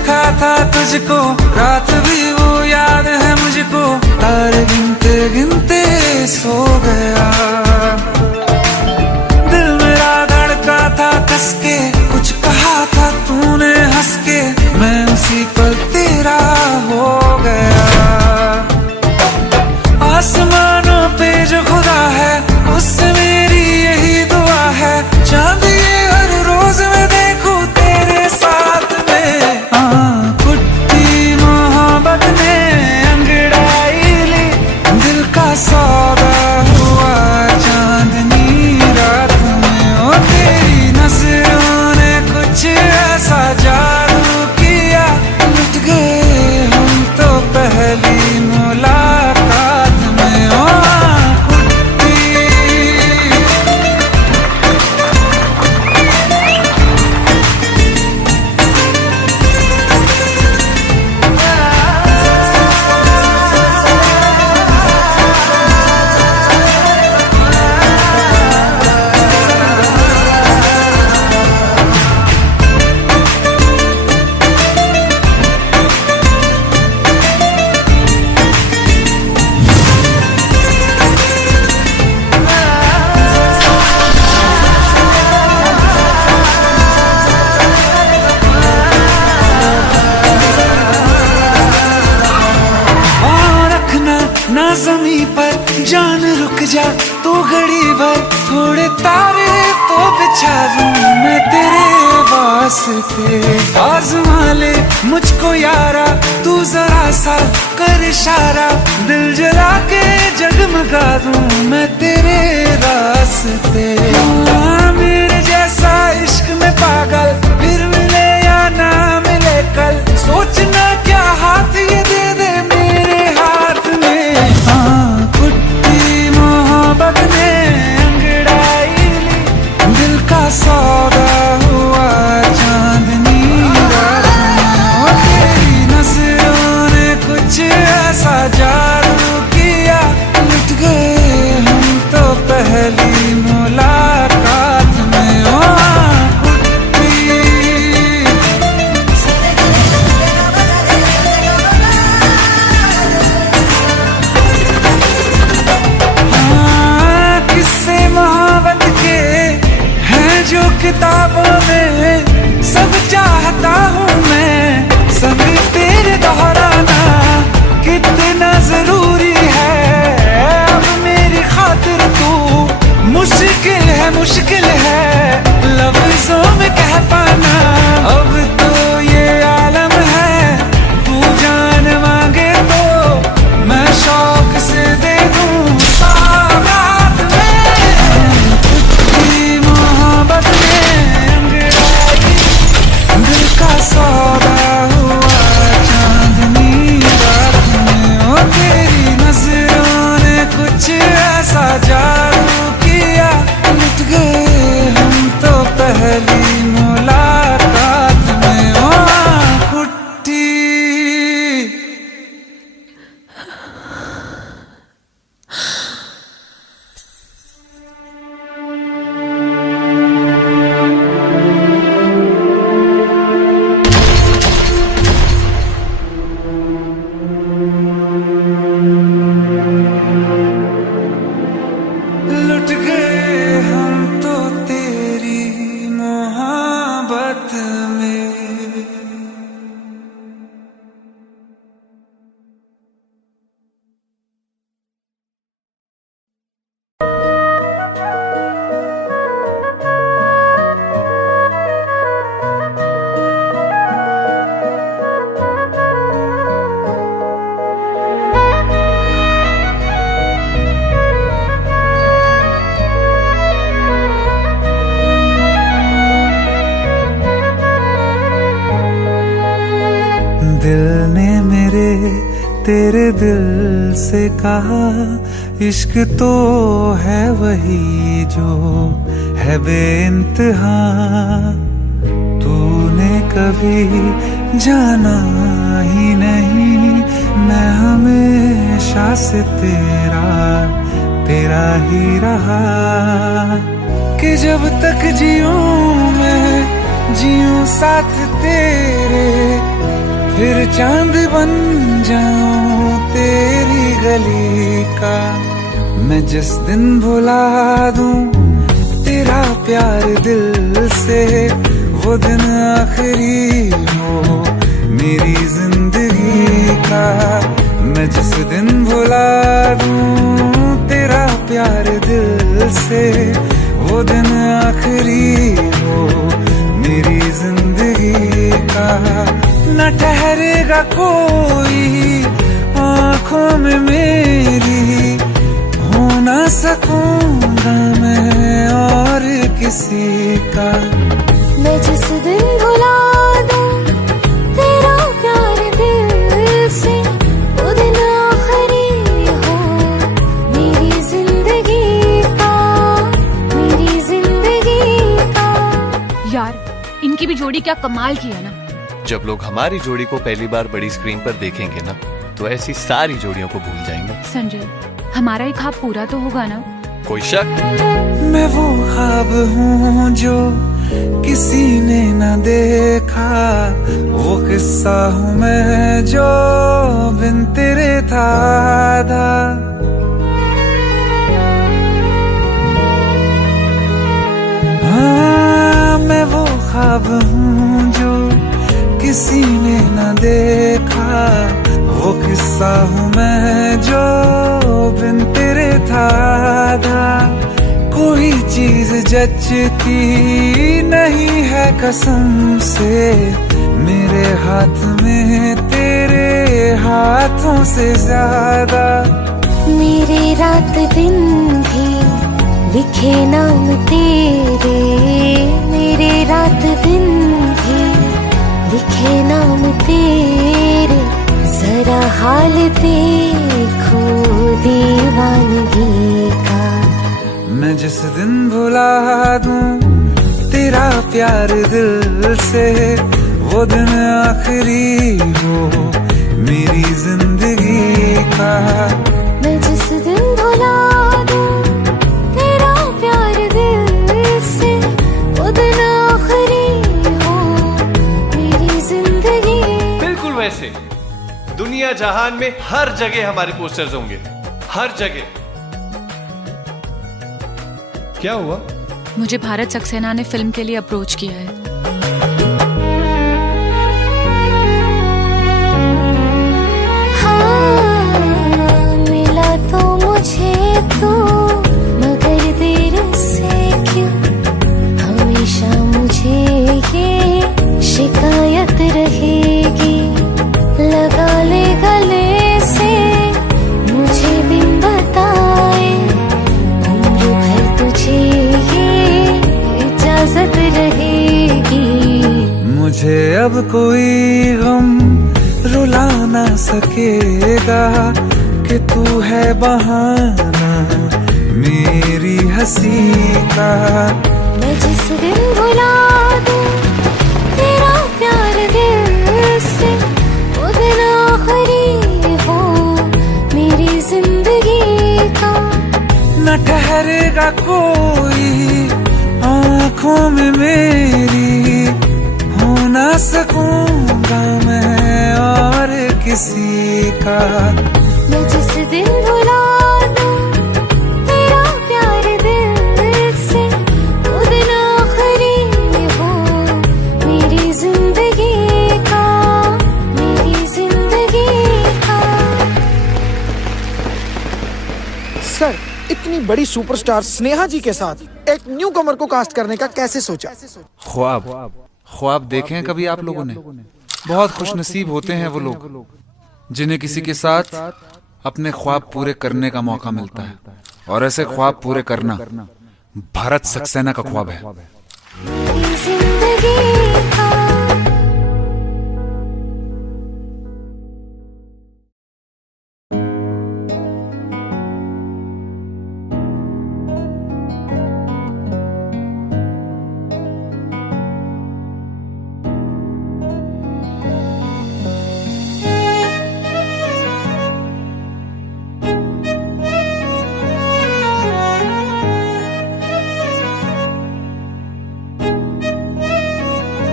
देखा था तुझको, रात भी वो याद है मुझको, तारे गिनते गिनते सो गया। दिल मेरा धड़का था कस के, कुछ कहा था तूने हंस के, मैं उसी पल तेरा हो गया। आसमानों पे जो खुदा है, उससे मेरी यही दुआ है, चांद ये हर रोज मैं देखूं तेरे साथ में। कुट्टी मोहब्बत ने अंगड़ाई ली, दिल का सौदा हुआ चांदनी रात में। ओ तेरी नजरों ने कुछ ऐसा जादू किया, लुट गए हम तो पहली मुलाकात में। ओ ना ज़मीं पर जान रुक जा तू घड़ी भर, थोड़े तारे तो बिछा दूं मैं तेरे वास्ते। आज़मा ले मुझको यारा, तू जरा सा कर इशारा, दिल जला के जगमगा दूं मैं तेरे रास्ते। मेरे जैसा इश्क में पागल फिर मिले या ना मिले कल, सोचना क्या हाथ ये दे दे मेरे हाथ में। कुट्टी मोहब्बत ने अंगड़ाई ली, दिल का सौदा हुआ चांदनी रात में। ओ तेरी नजरों ने कुछ ऐसा जादू किया, लुट गए हम तो पहली मुलाकात में। ओ जो किताबों में सब चाहता हूँ मैं, सभी तेरे दोहराना कितना जरूरी है। अब मेरी खातिर तू मुश्किल है लफ्जों में कह पाना। अब तो ये आलम है, तू जान मांगे तो मैं शौक से दे दूँ सौगात में। कुट्टी मोहब्बत ने अंगड़ाई, दिल का सौदा हुआ चांदनी रात में। ओ तेरी नजरों ने कुछ ऐसा जादू किया, लुट गए हम तो पहली मुलाकात में। ओ कुट्टी लुट गए हम तो तेरी मोहब्बत में। दिल ने मेरे तेरे दिल से कहा, इश्क तो है वही जो है बेइंतहा। तूने कभी जाना ही नहीं, मैं हमेशा से तेरा ही रहा। कि जब तक जीऊं मैं जियूं साथ तेरे, फिर चांद बन जाऊं तेरी गली का। मैं जिस दिन भुला दूं तेरा प्यार दिल से, वो दिन आखिरी हो मेरी जिंदगी का। मैं जिस दिन भुला दूं तेरा प्यार दिल से, वो दिन आखिरी हो मेरी जिंदगी का। न ठहरेगा कोई आँखों में मेरी, हो ना सकूंगा मैं और किसी का। मैं जिस दिन भुला दूं तेरा प्यार दिल से, वो दिन आखिरी हो मेरी जिंदगी का, मेरी जिंदगी का। यार इनकी भी जोड़ी क्या कमाल की है ना। जब लोग हमारी जोड़ी को पहली बार बड़ी स्क्रीन पर देखेंगे ना, तो ऐसी सारी जोड़ियों को भूल जाएंगे। संजय, हमारा ही ख्वाब पूरा तो होगा ना? कोई शक? मैं वो ख्वाब हूँ जो किसी ने न देखा, वो किस्सा हूँ मैं जो बिन तेरे था आधा। हाँ, मैं वो ख्वाब हूँ जो किसी ने न देखा, वो किस्सा हूँ मैं जो बिन तेरे था आधा। कोई चीज जचती नहीं है कसम से, मेरे हाथ में तेरे हाथों से ज्यादा। मेरे रात दिन भी लिखे नाम तेरे, मेरे रात दिन भी लिखे नाम तेरे। जरा हाल देखो दीवानगी का। मैं जिस दिन भुला दूं तेरा प्यार दिल से, वो दिन आखिरी हो मेरी जिंदगी का। मैं जिस दिन भुला दूं तेरा प्यार दिल से, वो दिन आखिरी हो मेरी जिंदगी। बिल्कुल वैसे दुनिया जहान में हर जगह हमारे पोस्टर्स होंगे, हर जगह। क्या हुआ? मुझे भारत सक्सेना ने फिल्म के लिए अप्रोच किया है। हाँ, मिला तो मुझे तू, मगर देर से क्यों हमेशा मुझे ये शिकायत रहेगी। लगा ले गले से मुझे बिन बताए, उम्र भर तुझे ये इजाजत रहेगी। मुझे अब कोई गम रुला ना सकेगा, कि तू है बहाना मेरी हंसी का। मैं जिस दिन भुला दूं तेरा प्यार दिल से, वो दिन आखिरी हो मेरी जिंदगी का। न ठहरेगा कोई आँखों में मेरी, हो ना सकूंगा मैं और किसी का। मैं जिस दिन भुला दूं तेरा प्यार दिल से, वो दिन आखिरी हो मेरी जिंदगी का, मेरी जिंदगी का। सर, इतनी बड़ी सुपरस्टार स्नेहा जी के साथ एक न्यू कमर को कास्ट करने का कैसे सोचा? ख्वाब देखे हैं कभी आप लोगों ने? बहुत खुशनसीब होते हैं वो लोग जिन्हें किसी के साथ अपने ख्वाब पूरे करने का मौका मिलता है, और ऐसे ख्वाब पूरे करना भारत सक्सेना का ख्वाब है। मेरी जिंदगी का।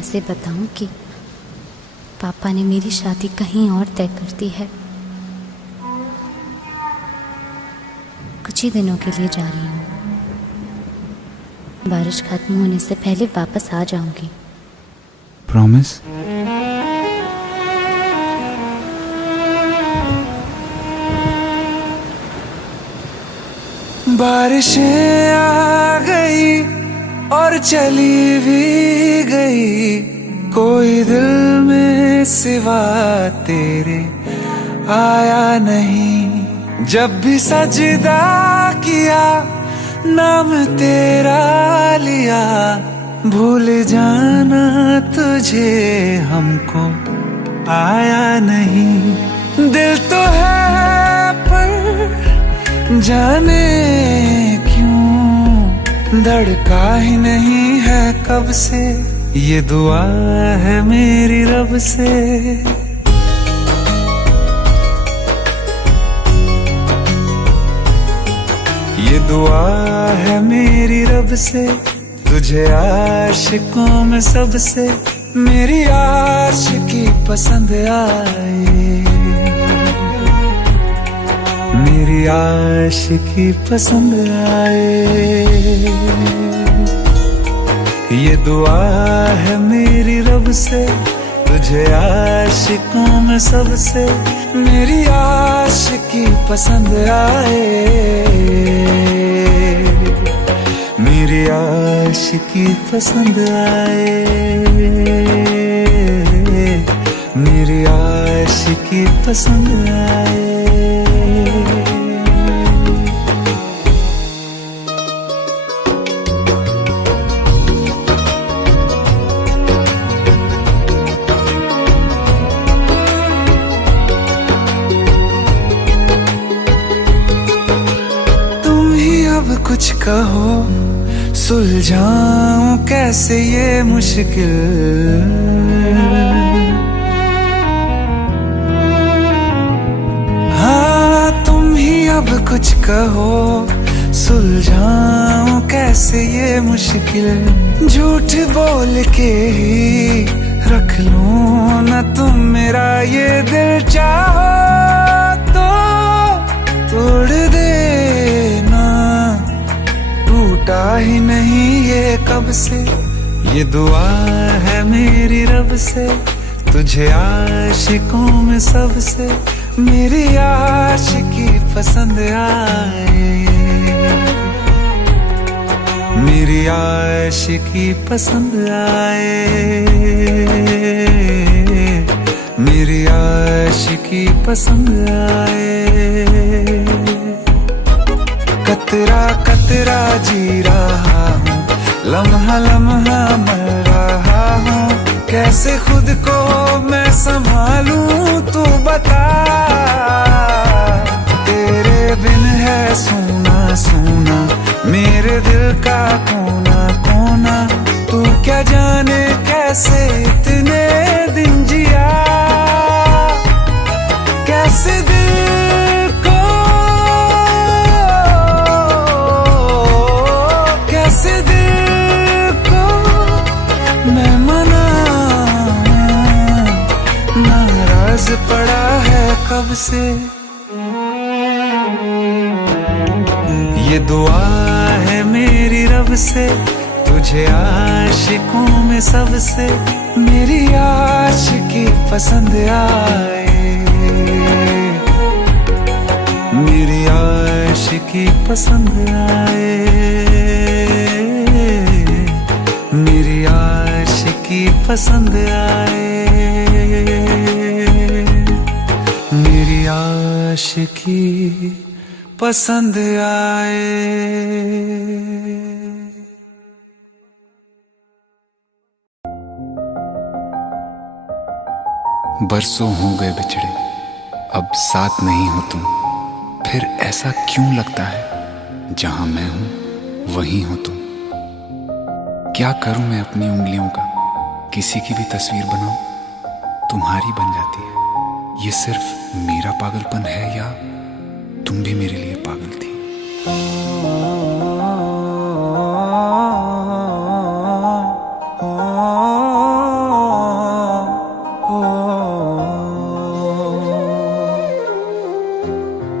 कैसे बताऊं कि पापा ने मेरी शादी कहीं और तय कर दी है। कुछ ही दिनों के लिए जा रही हूँ। बारिश खत्म होने से पहले वापस आ जाऊंगी। प्रॉमिस? बारिशें आ गई और चली भी गई, कोई दिल में सिवा तेरे आया नहीं। जब भी सजदा किया नाम तेरा लिया, भूल जाना तुझे हमको आया नहीं। दिल तो है पर जाने क्यों धड़का ही नहीं है कब से, ये दुआ है मेरी रब से। ये दुआ है मेरी रब से, तुझे आशिकों में सबसे मेरी आशिकी पसंद आए, मेरी आशिकी पसंद आए। ये दुआ है मेरी रब से, तुझे आशिकों में सबसे मेरी आशिकी पसंद आए, मेरी आशिकी पसंद आए, मेरी आशिकी पसंद आए। कुछ कहो सुलझाऊं कैसे ये मुश्किल, हाँ तुम ही अब कुछ कहो सुलझाऊं कैसे ये मुश्किल। झूठ बोल के ही रख लूं ना तुम मेरा ये दिल, चाहो तो तोड़ देना, टूटा ही नहीं ये कब से। ये दुआ है मेरी रब से, तुझे आशिकों में सबसे मेरी आशिकी पसंद आए, मेरी आशिकी पसंद आए, मेरी आशिकी पसंद आए। कतरा कतरा जी रहा हूँ, लम्हा लम्हा मर रहा हूँ, कैसे खुद को मैं संभालूं तू बता। तेरे बिन है सूना सूना मेरे दिल का कोना कोना, तू क्या जाने कैसे इतने दिन जिया, कैसे दिल को कैसे दिल को मैं मनाऊं, नाराज पड़ा है कब से। ये दुआ है मेरी रब से, तुझे आशिकों में सबसे मेरी आशिकी पसंद आए, मेरी आशिकी पसंद आए, मेरी आशिकी पसंद आए, मेरी आशिकी पसंद आए। बरसों हो गए बिछड़े, अब साथ नहीं हो तुम, फिर ऐसा क्यों लगता है जहां मैं हूं वहीं हो तुम। क्या करूं मैं अपनी उंगलियों का, किसी की भी तस्वीर बनाऊं तुम्हारी बन जाती है। ये सिर्फ मेरा पागलपन है या तुम भी मेरे लिए पागल थी।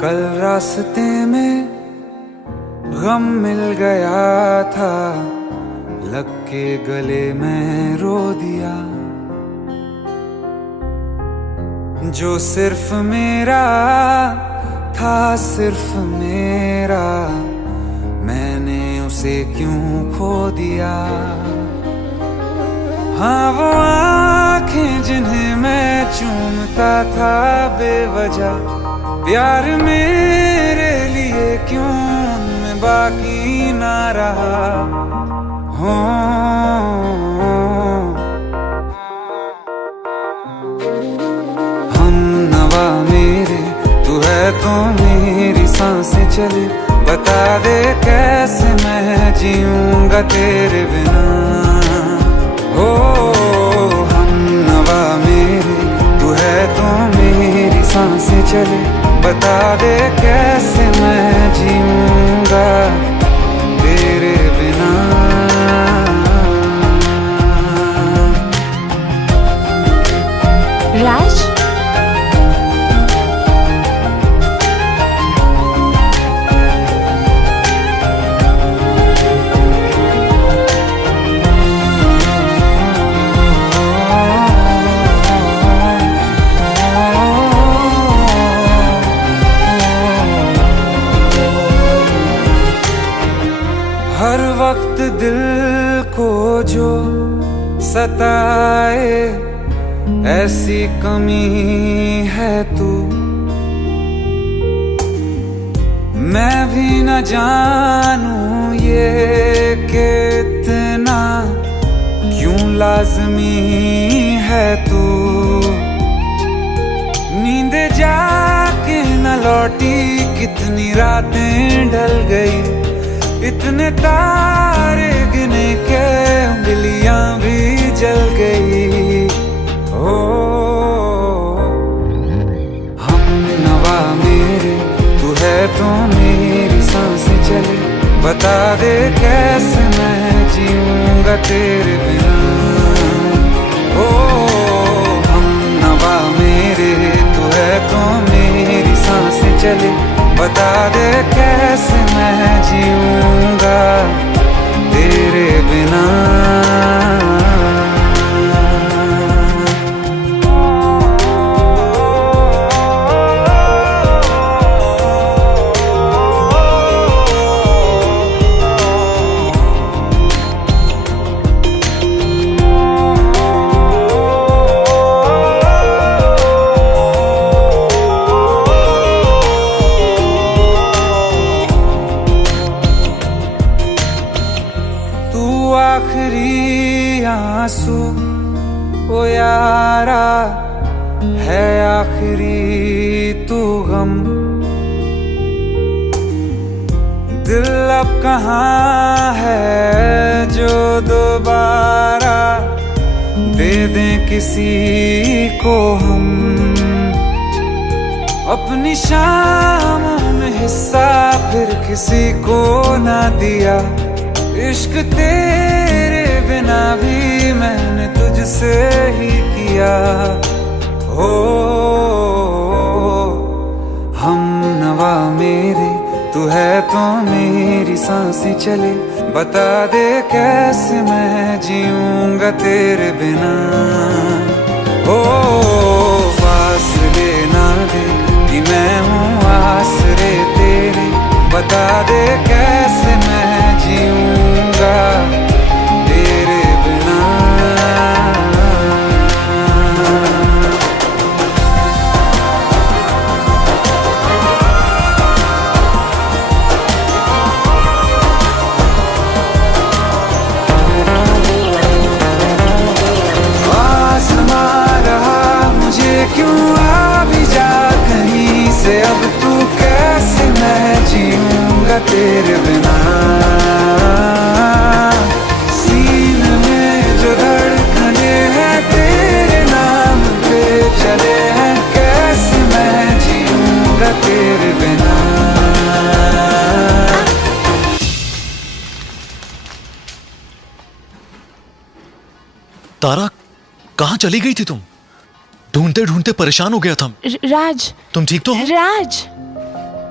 कल रास्ते में गम मिल गया था, लग के गले में रो दिया। जो सिर्फ मेरा था, सिर्फ मेरा, मैंने उसे क्यों खो दिया। हाँ वो आंखें जिन्हें मैं चूमता था बेवजह, प्यार मेरे लिए क्यों उनमें बाकी ना रहा। हो हम नवा मेरे, तू है तो मेरी सांसें चले, बता दे कैसे मैं जीऊंगा तेरे बिना। हो हम नवा मेरे, तू है तो मेरी सांसें चले, बता दे कैसे मैं जीऊंगा तेरे बिना। राज, हर वक्त दिल को जो सताए, ऐसी कमी है तू। मैं भी न जानूं ये कि इतना क्यों लाज़मी है तू। नींद जाके न लौटी, कितनी रातें ढल गई, इतने तारे गिने के उंगलियां भी जल गई। ओ हम नवा मेरे, तू है तो मेरी सांसें चले, बता दे कैसे मैं जीऊंगा तेरे बिना। ओ हम नवा मेरे, तू है तो मेरी सांसें चले, बता दे कैसे मैं जीऊंगा तेरे बिना। आखिरी आंसू ओ यारा है, आखिरी तू गम। दिल अब कहाँ है जो दोबारा दे दें किसी को हम। अपनी शामों में हिस्सा फिर किसी को ना दिया, इश्क तेरे बिना भी मैंने तुझसे ही किया। हो हम नवा मेरे, तू है तो मेरी सांसें चले, बता दे कैसे मैं जीऊंगा तेरे बिना। हो फासले ना दे कि मैं हूँ आसरे तेरे, बता दे कैसे मैं जीऊंगा तेरे बिना। आसमां रहा मुझे क्यों, आ भी जा कहीं से, अब तू कैसे मैं जीऊंगा तेरे बिना। सीने में जो धड़कने हैं तेरे नाम पे चले हैं, कैसे मैं जीऊंगा तेरे बिना। तारा, कहाँ चली गई थी तुम? ढूंढते ढूंढते परेशान हो गया था। राज, तुम ठीक तो हो? राज,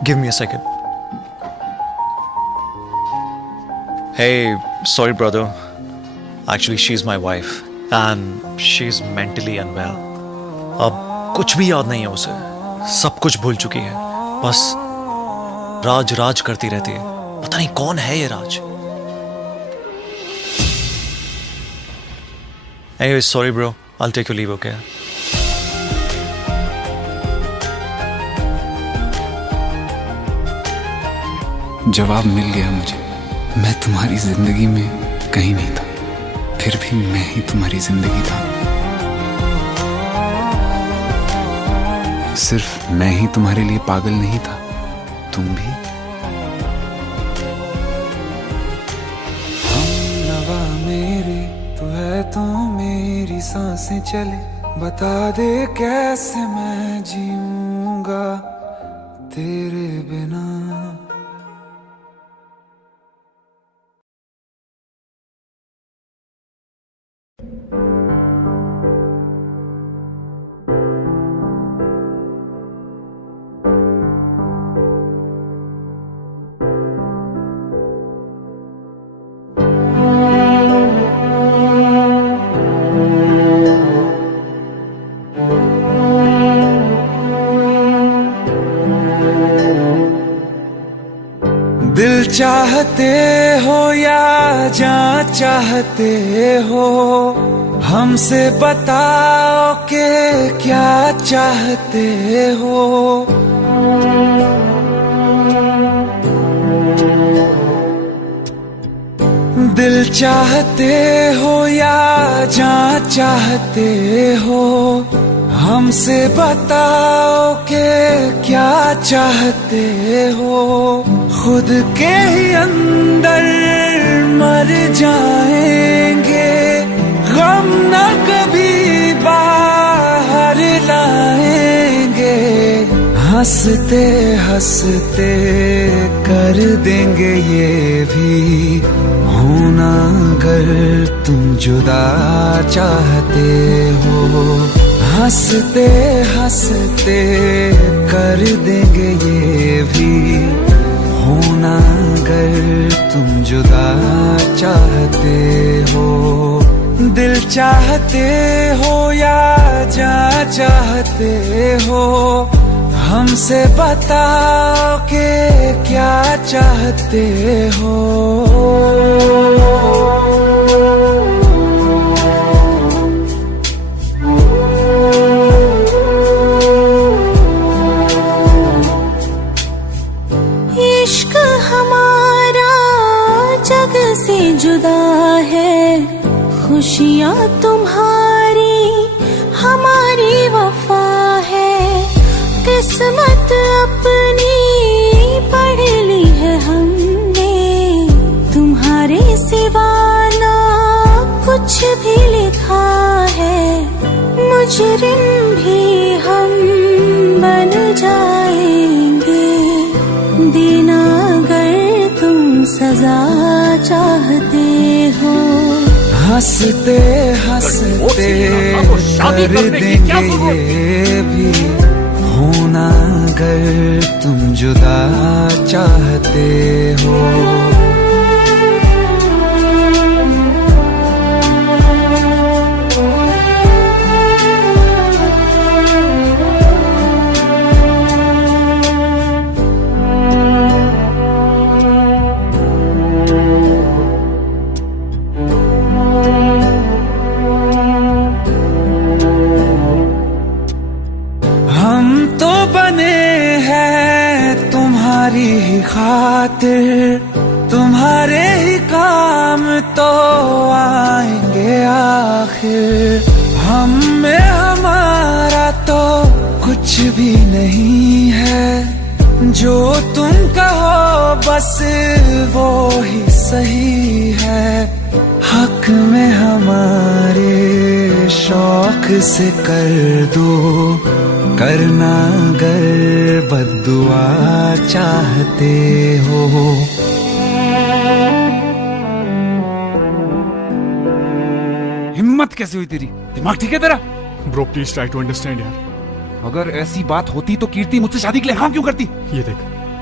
give me a second. Hey, sorry brother. Actually, she's my wife and she's mentally unwell. अब कुछ भी याद नहीं है उसे. सब कुछ भूल चुकी है. बस राज राज करती रहती है. पता नहीं कौन है ये राज. Anyway, sorry bro. I'll take your leave, okay? जवाब मिल गया मुझे. मैं तुम्हारी जिंदगी में कहीं नहीं था, फिर भी मैं ही तुम्हारी जिंदगी था. सिर्फ मैं ही तुम्हारे लिए पागल नहीं था, तुम भी. हमनवा मेरे तू है तो मेरी सांसें चले, बता दे कैसे मैं जीऊंगा तेरे बिना. दिल चाहते हो या जान चाहते हो, हमसे बताओ कि क्या चाहते हो. दिल चाहते हो या जान चाहते हो, हमसे बताओ कि क्या चाहते हो. खुद के ही अंदर मर जाएंगे, गम न कभी बाहर लाएंगे. हंसते हंसते कर देंगे ये भी होना अगर तुम जुदा चाहते हो. हंसते हंसते कर देंगे ये भी होना अगर तुम जुदा चाहते हो. दिल चाहते हो या जान चाहते हो, हमसे बताओ कि क्या चाहते हो. इश्क हमारा जग से जुदा है, खुशियाँ तुम्हारी हमारी वफा है. किस्मत अपनी पढ़ ली है हमने, तुम्हारे सिवा ना कुछ भी लिखा है. मुजरिम भी हम बन जाएंगे, देना अगर तुम सजा चाहते हो. हंसते हंसते कर देंगे ये भी होना अगर तुम जुदा चाहते हो. तुम्हारी ही खातिर, तुम्हारे ही काम तो आएंगे आखिर. हम में हमारा तो कुछ भी नहीं है, जो तुम कहो बस वो ही सही है. हक में हमारे शौक से कर दो, करना अगर बद्दुआ चाहते हो. हिम्मत कैसे हुई तेरी? दिमाग ठीक है तेरा? Bro please try to understand यार. अगर ऐसी बात होती तो कीर्ति मुझसे शादी के लिए हाँ क्यों करती? ये देख,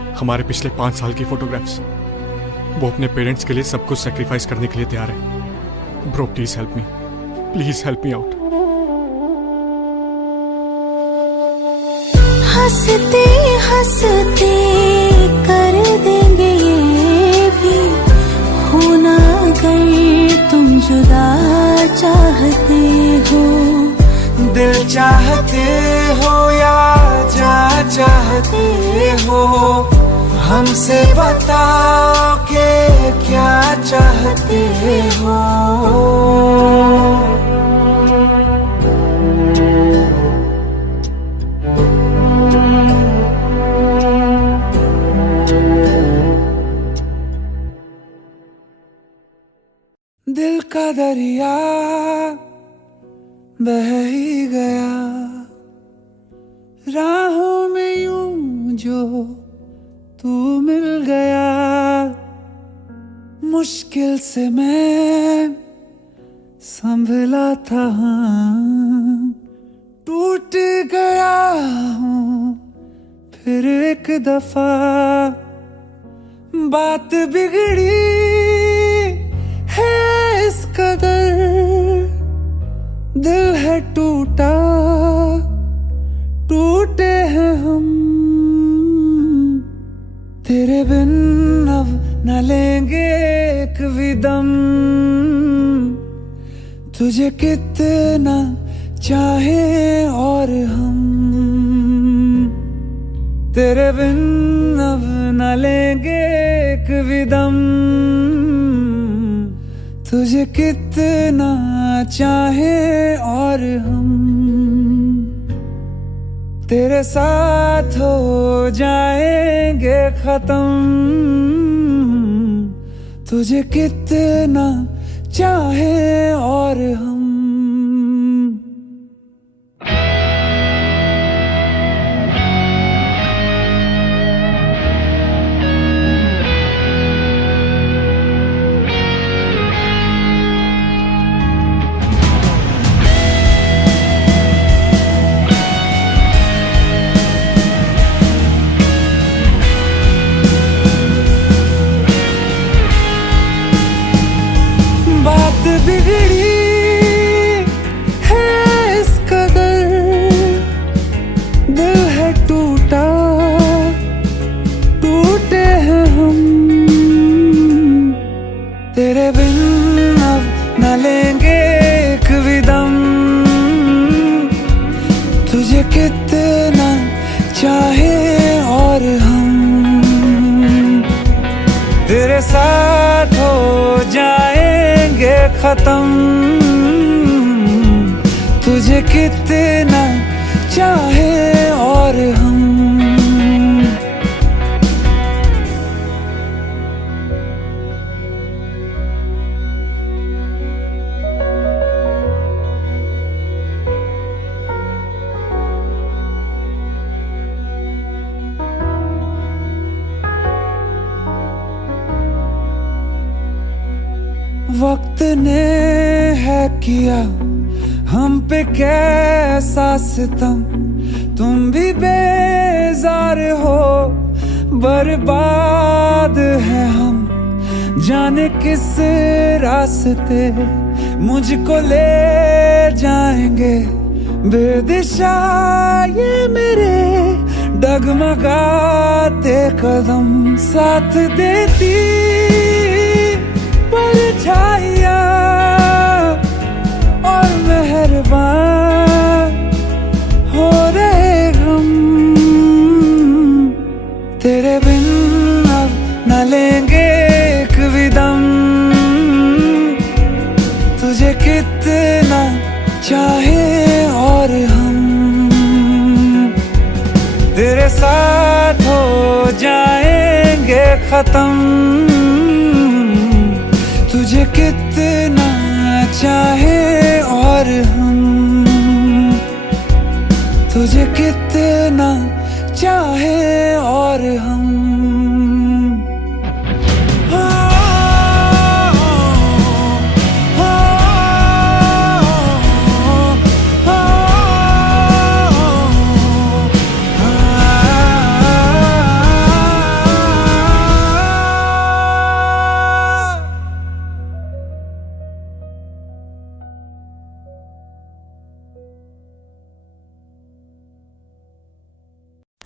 हमारे पिछले 5 साल की फोटोग्राफ्स। वो अपने पेरेंट्स के लिए सब कुछ सेक्रीफाइस करने के लिए तैयार है। Bro please help me, please help me out. हंसते हंसते कर देंगे ये भी, होना अगर तुम जुदा चाहते हो। दिल चाहते हो या जा चाहते हो, हमसे बताओ कि क्या चाहते हो। दिल का दरिया बह ही गया, राहों में यूं जो तू मिल गया। मुश्किल से मैं संभला था, टूट गया हूँ फिर एक दफा। बात बिगड़ी है इस कदर, दिल है टूटा, टूटे हैं हम। तेरे बिन अब न लेंगे एक भी दम, तुझे कितना चाहे और हम। तेरे बिन अब न लेंगे एक भी दम, तुझे कितना चाहे और हम। तेरे साथ हो जाएंगे खत्म, तुझे कितना चाहे और हम। बात बिगड़ी है इस कदर, दिल है टूटा, टूटे हैं हम। तेरे बिन अब न लेंगे एक भी दम, तुझे कितना चाहे और हम। तेरे साथ हो जाएंगे खत्म, तुझे कितना चाहे और हम। वक्त ने है किया हम पे कैसा सितम, तुम भी बेजार हो, बर्बाद है हम। जाने किस रास्ते मुझको ले जाएंगे, बेदिशा ये मेरे डगमगाते कदम। साथ देती परछाइयाँ और मेहरबान हो रहे हम। तेरे बिन अब न लेंगे एक भी दम, तुझे कितना चाहे और हम। तेरे साथ हो जाएंगे खत्म, तुझे कितना चाहे और हम। तुझे कितना चाहे और हम।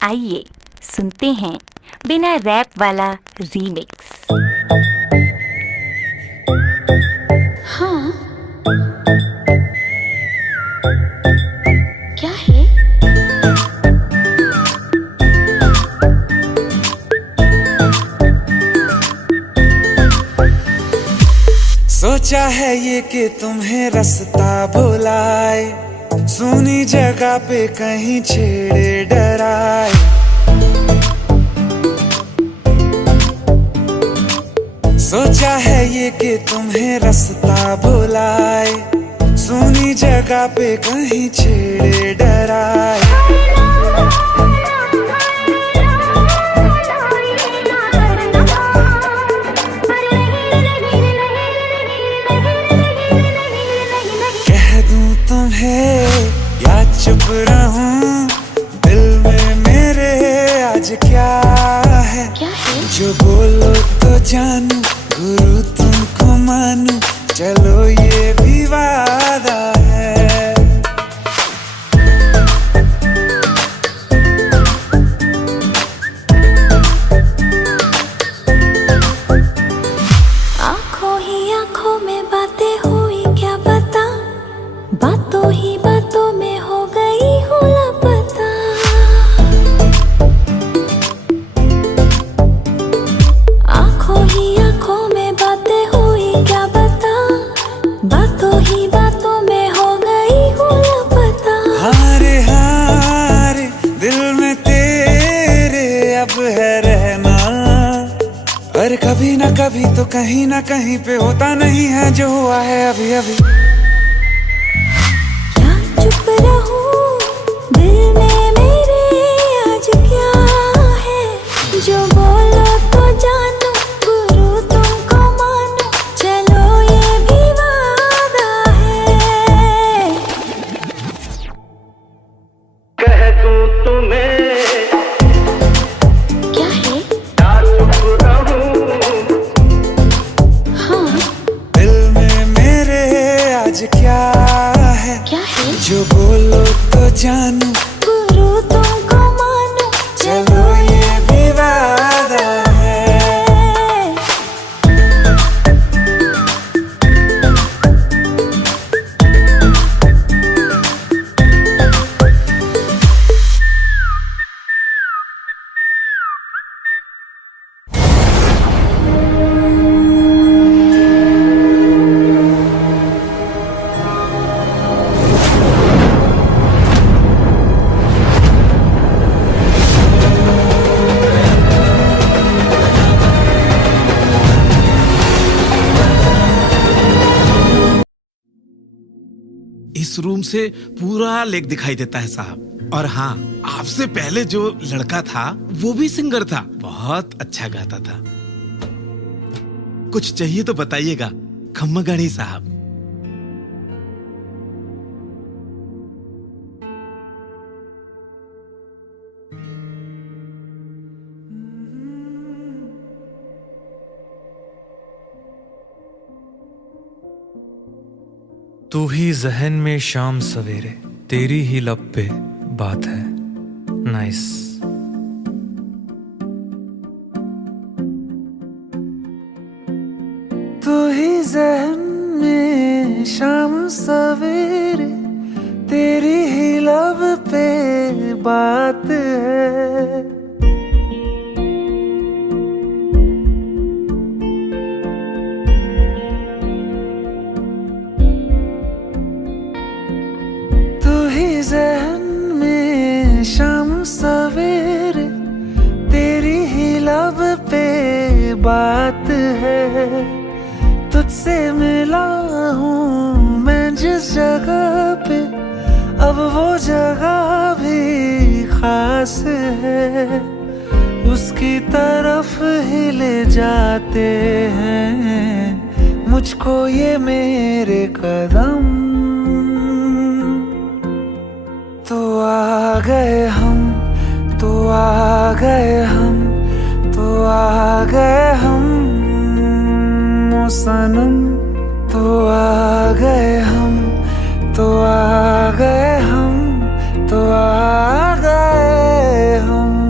आइए सुनते हैं बिना रैप वाला रीमिक्स। हाँ, क्या है? सोचा है ये कि तुम्हें रास्ता भुलाए, सुनी जगह पे कहीं छेड़े डराए। सोचा है ये कि तुम्हें रास्ता भुलाए, सुनी जगह पे कहीं छेड़े डराए। कह दूं तुम्हें या चुप रहूं, दिल में मेरे आज क्या है? जो बोलो तो जानू, गुरु तुमको मानू, चलो ये भी वादा है। आंखों ही आंखों में बातें हुई क्या बता, बातों ही बातों में हो गई हूँ लापता। आंखों ही आंखों में बातें हुई क्या बता, बातों ही बातों में हो गई हूँ लापता। हारे हारे दिल में तेरे अब है रहना, और कभी ना कभी तो कहीं ना कहीं पे होता नहीं है जो हुआ है अभी अभी। क्या चुप रहूं, दिल में मेरे आज क्या है? जो बोलो तो जानू, गुरु तुमको मानू, चलो ये भी वादा है। कह दूं तुम्हें क्या है? या चुप रहूं, हाँ, दिल में मेरे आज क्या है? क्या है? जो बोलो तो जानू, गुरु तुमको मानू, चलो ये भी वादा है। इस रूम से पूरा लेक दिखाई देता है साहब। और हाँ, आपसे पहले जो लड़का था वो भी सिंगर था, बहुत अच्छा गाता था। कुछ चाहिए तो बताइएगा खम्मगणी साहब। तू ही जहन में शाम सवेरे, तेरी ही लब पे बात है। नाइस। तू ही जहन में शाम सवेरे, तेरी ही लब पे बात है। जहन में शाम सवेरे, तेरी ही लब पे बात है। तुझसे मिला हूँ मैं जिस जगह पे, अब वो जगह भी खास है। उसकी तरफ ही ले जाते हैं मुझको ये मेरे कदम। तो आ गए हम, तो आ गए हम, तो आ गए हम ओ सनम। तो आ गए हम, तो आ गए हम, तो आ गए हम।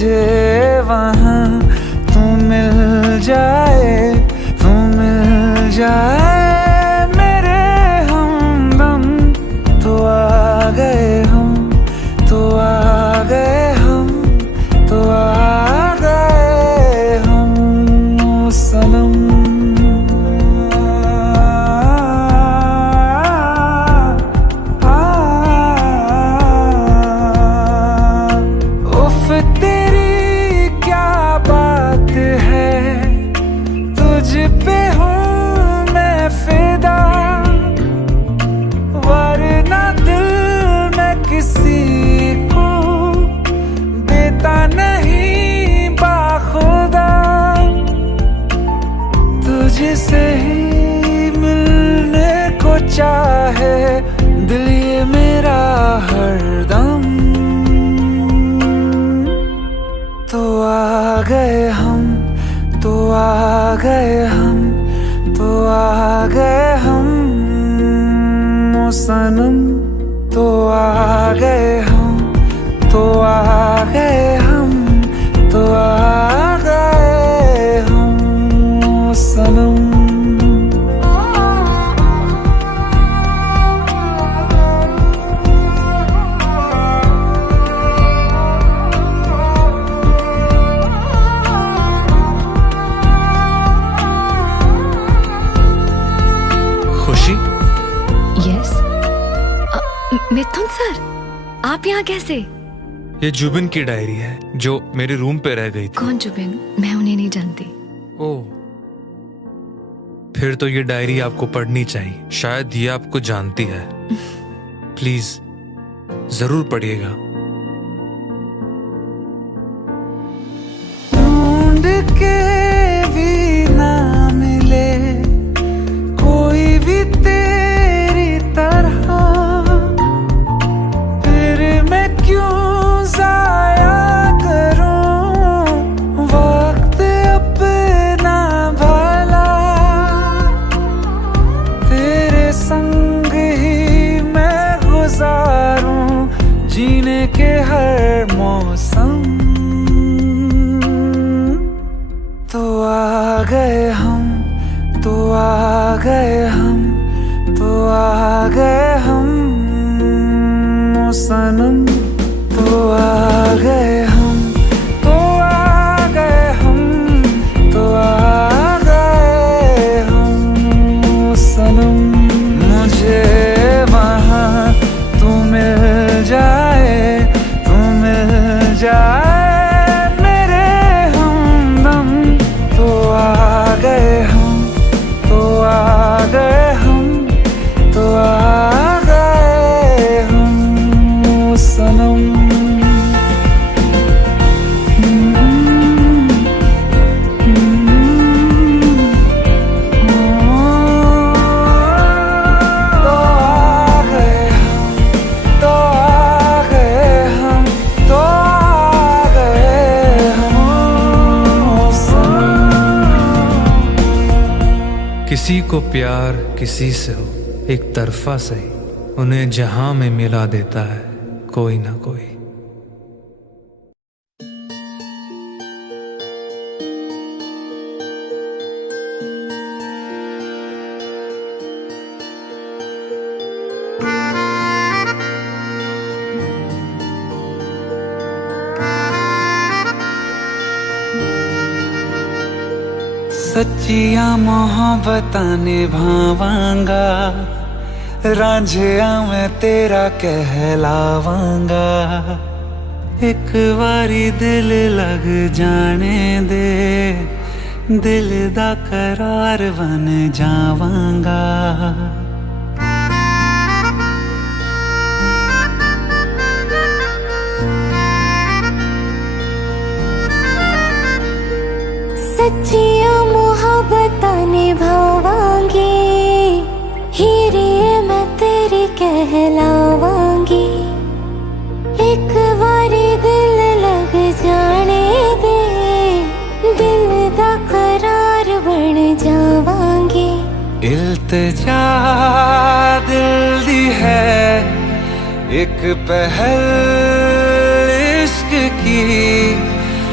मुझे वहाँ तू मिल जाए, तू मिल जाए मेरे हमदम। तो आ गए हम, तो आ गए हम, तो आ गए हम ओ सनम। उफ तेरी क्या बात है, तुझ पे हूँ मैं फिदा, वरना दिल मैं किसी को देता नहीं बाखुदा। तुझसे ही मिलने को चाहे दिल ये मेरा हरदम। तो आ गए हम, तो आ गए हम, तो आ गए हम ओ सनम। तो आ गए हम, तो आ गए हम, तो आ गए हम ओ सनम। खुशी, यस मिथुन सर, आप यहाँ कैसे? ये जुबिन की डायरी है जो मेरे रूम पे रह गई थी। कौन जुबिन? मैं उन्हें नहीं जानती। ओह, फिर तो ये डायरी आपको पढ़नी चाहिए, शायद ये आपको जानती है। प्लीज जरूर पढ़िएगा। ढूंढ के भी ना मिले कोई भी तेरी तरह, फिर मैं क्यों जाया करूं वक्त अपना भला। तेरे संग ही मैं गुजारूं जीने के हर मौसम। तो आ गए हम, तो आ गए हम, तो आ गए हम ओ सनम। तो आ गए हम, तो आ गए हम, तो आ गए हम ओ सनम। मुझे वहाँ तू मिल जाए, तू मिल जाए मेरे हमदम। तो आ गए हम, तो आ गए हम, तो आ गए हम ओ सनम। तो आ गए हम, तो आ गए हम, तो आ गए हम ओ सनम। किसी को प्यार किसी से हो, एक तरफा सही, उन्हें जहां में मिला देता है कोई ना कोई। सच्चिया मोहब्बतां निभावांगा, रांझिया मैं तेरा कहलावांगा। एक बारी दिल लग जाने दे, दिल दा करार बन जावांगा। सच्चिया मोहब्बतां निभावांगी, हीरे मैं तेरी कहलावांगी। एक बारी दिल लग जाने दे, दिल दा करार बन जावांगी। इल्तिजा दिल दी है एक पहल इश्क की,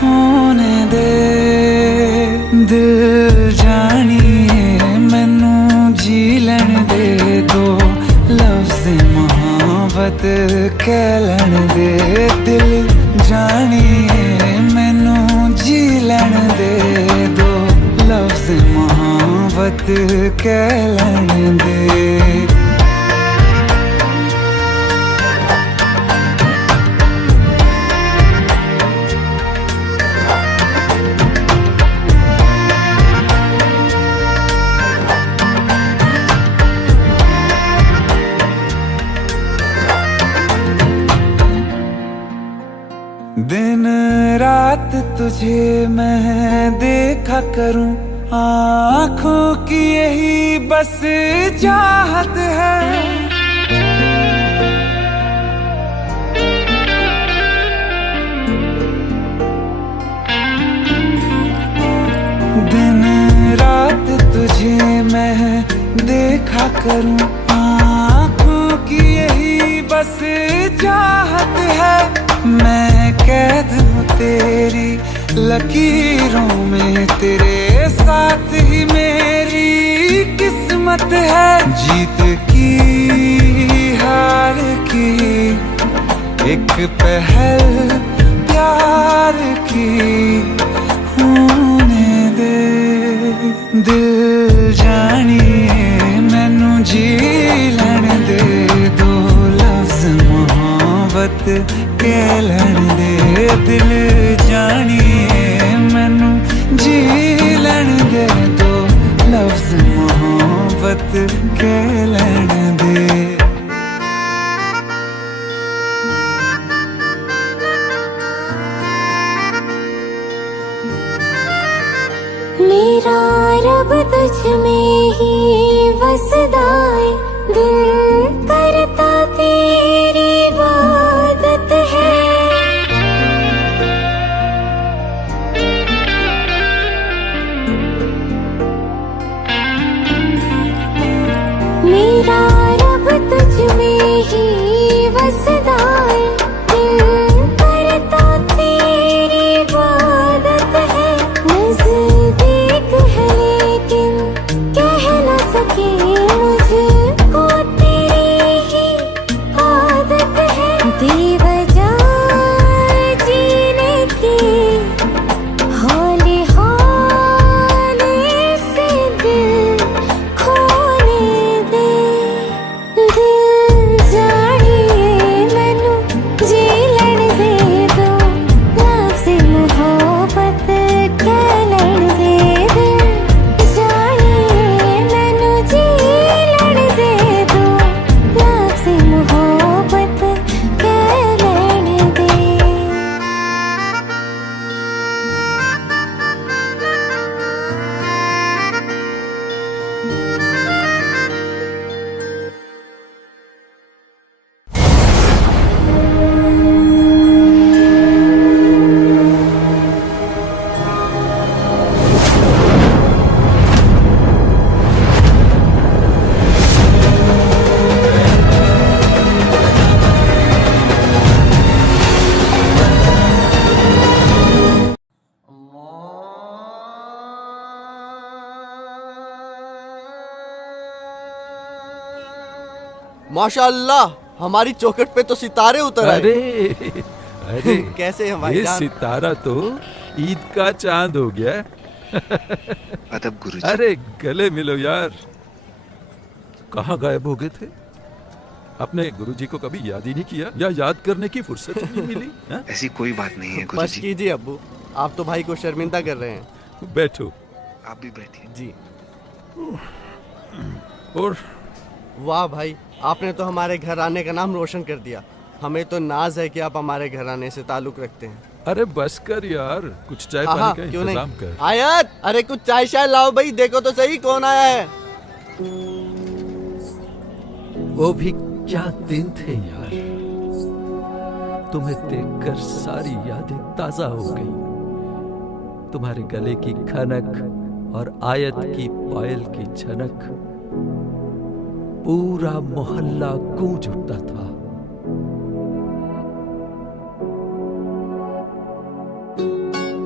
होने दे दिल जानिए मैनू जी लैण दे दो लफ्ज़ मोहब्बत कह लैण दे दिल जानिए मैनू जी लैण दे दो लफ्ज़ मोहब्बत कह लैण दे दिन रात तुझे मैं देखा करूं आँखों की यही बस चाहत है दिन रात तुझे मैं देखा करूं आँखों की यही बस चाहत है मैं कैद हूँ तेरी लकीरों में तेरे साथ ही मेरी किस्मत है जीत की हार की एक पहल प्यार की होने दे दिल जानिए मैनू जी लैण दे दो लफ्ज़ मोहब्बत कह लैण दे दिल जानिए मैनू जी लैण दे दो लफ्ज़ मोहब्बत कह लैण दे मेरा रब तुझ में ही वसदा है दिल करता तेरी इबादत है मेरा रब तुझ में ही वसदा है दिल करता तेरी इबादत है नज़दीक है लेकिन कह न सके मुझको तेरी ही आदत है बेवजह जीने की हौले हौले से दिल खोने दे दिल जानिए मैनू जी लैण दे दो लफ्ज़ मोहब्बत कह लैण दे दिल जानिए मैनू जी लैण दे दो लफ्ज़ मोहब्बत कह लैण दे माशाअल्लाह हमारी चौखट पे तो सितारे उतर आए। अरे अरे कैसे हमारी ये जान? सितारा तो ईद का चांद हो गया। अदब गुरुजी। अरे गले मिलो यार। कहाँ गायब हो गए थे? अपने गुरुजी को कभी याद ही नहीं किया या याद करने की फुर्सत ही नहीं मिली? हा? ऐसी कोई बात नहीं है बस गुरुजी। कीजिए अब्बू, आप तो भाई को शर्मिंदा कर रहे हैं। बैठो। आप भी बैठिए। जी। और वाह भाई, आपने तो हमारे घर आने का नाम रोशन कर दिया। हमें तो नाज है कि आप हमारे घर आने से ताल्लुक रखते हैं। अरे बस कर यार, कुछ चाय हाँ, पानी का क्यों इंतजाम नहीं? कर। आयत, अरे कुछ चाय शाय लाओ भाई, देखो तो सही कौन आया है। वो भी क्या दिन थे यार। तुम्हें देखकर सारी यादें ताजा हो गई। तुम्हारे गले की खनक और आयत की पायल की झनक, पूरा मोहल्ला गूंज उठता था।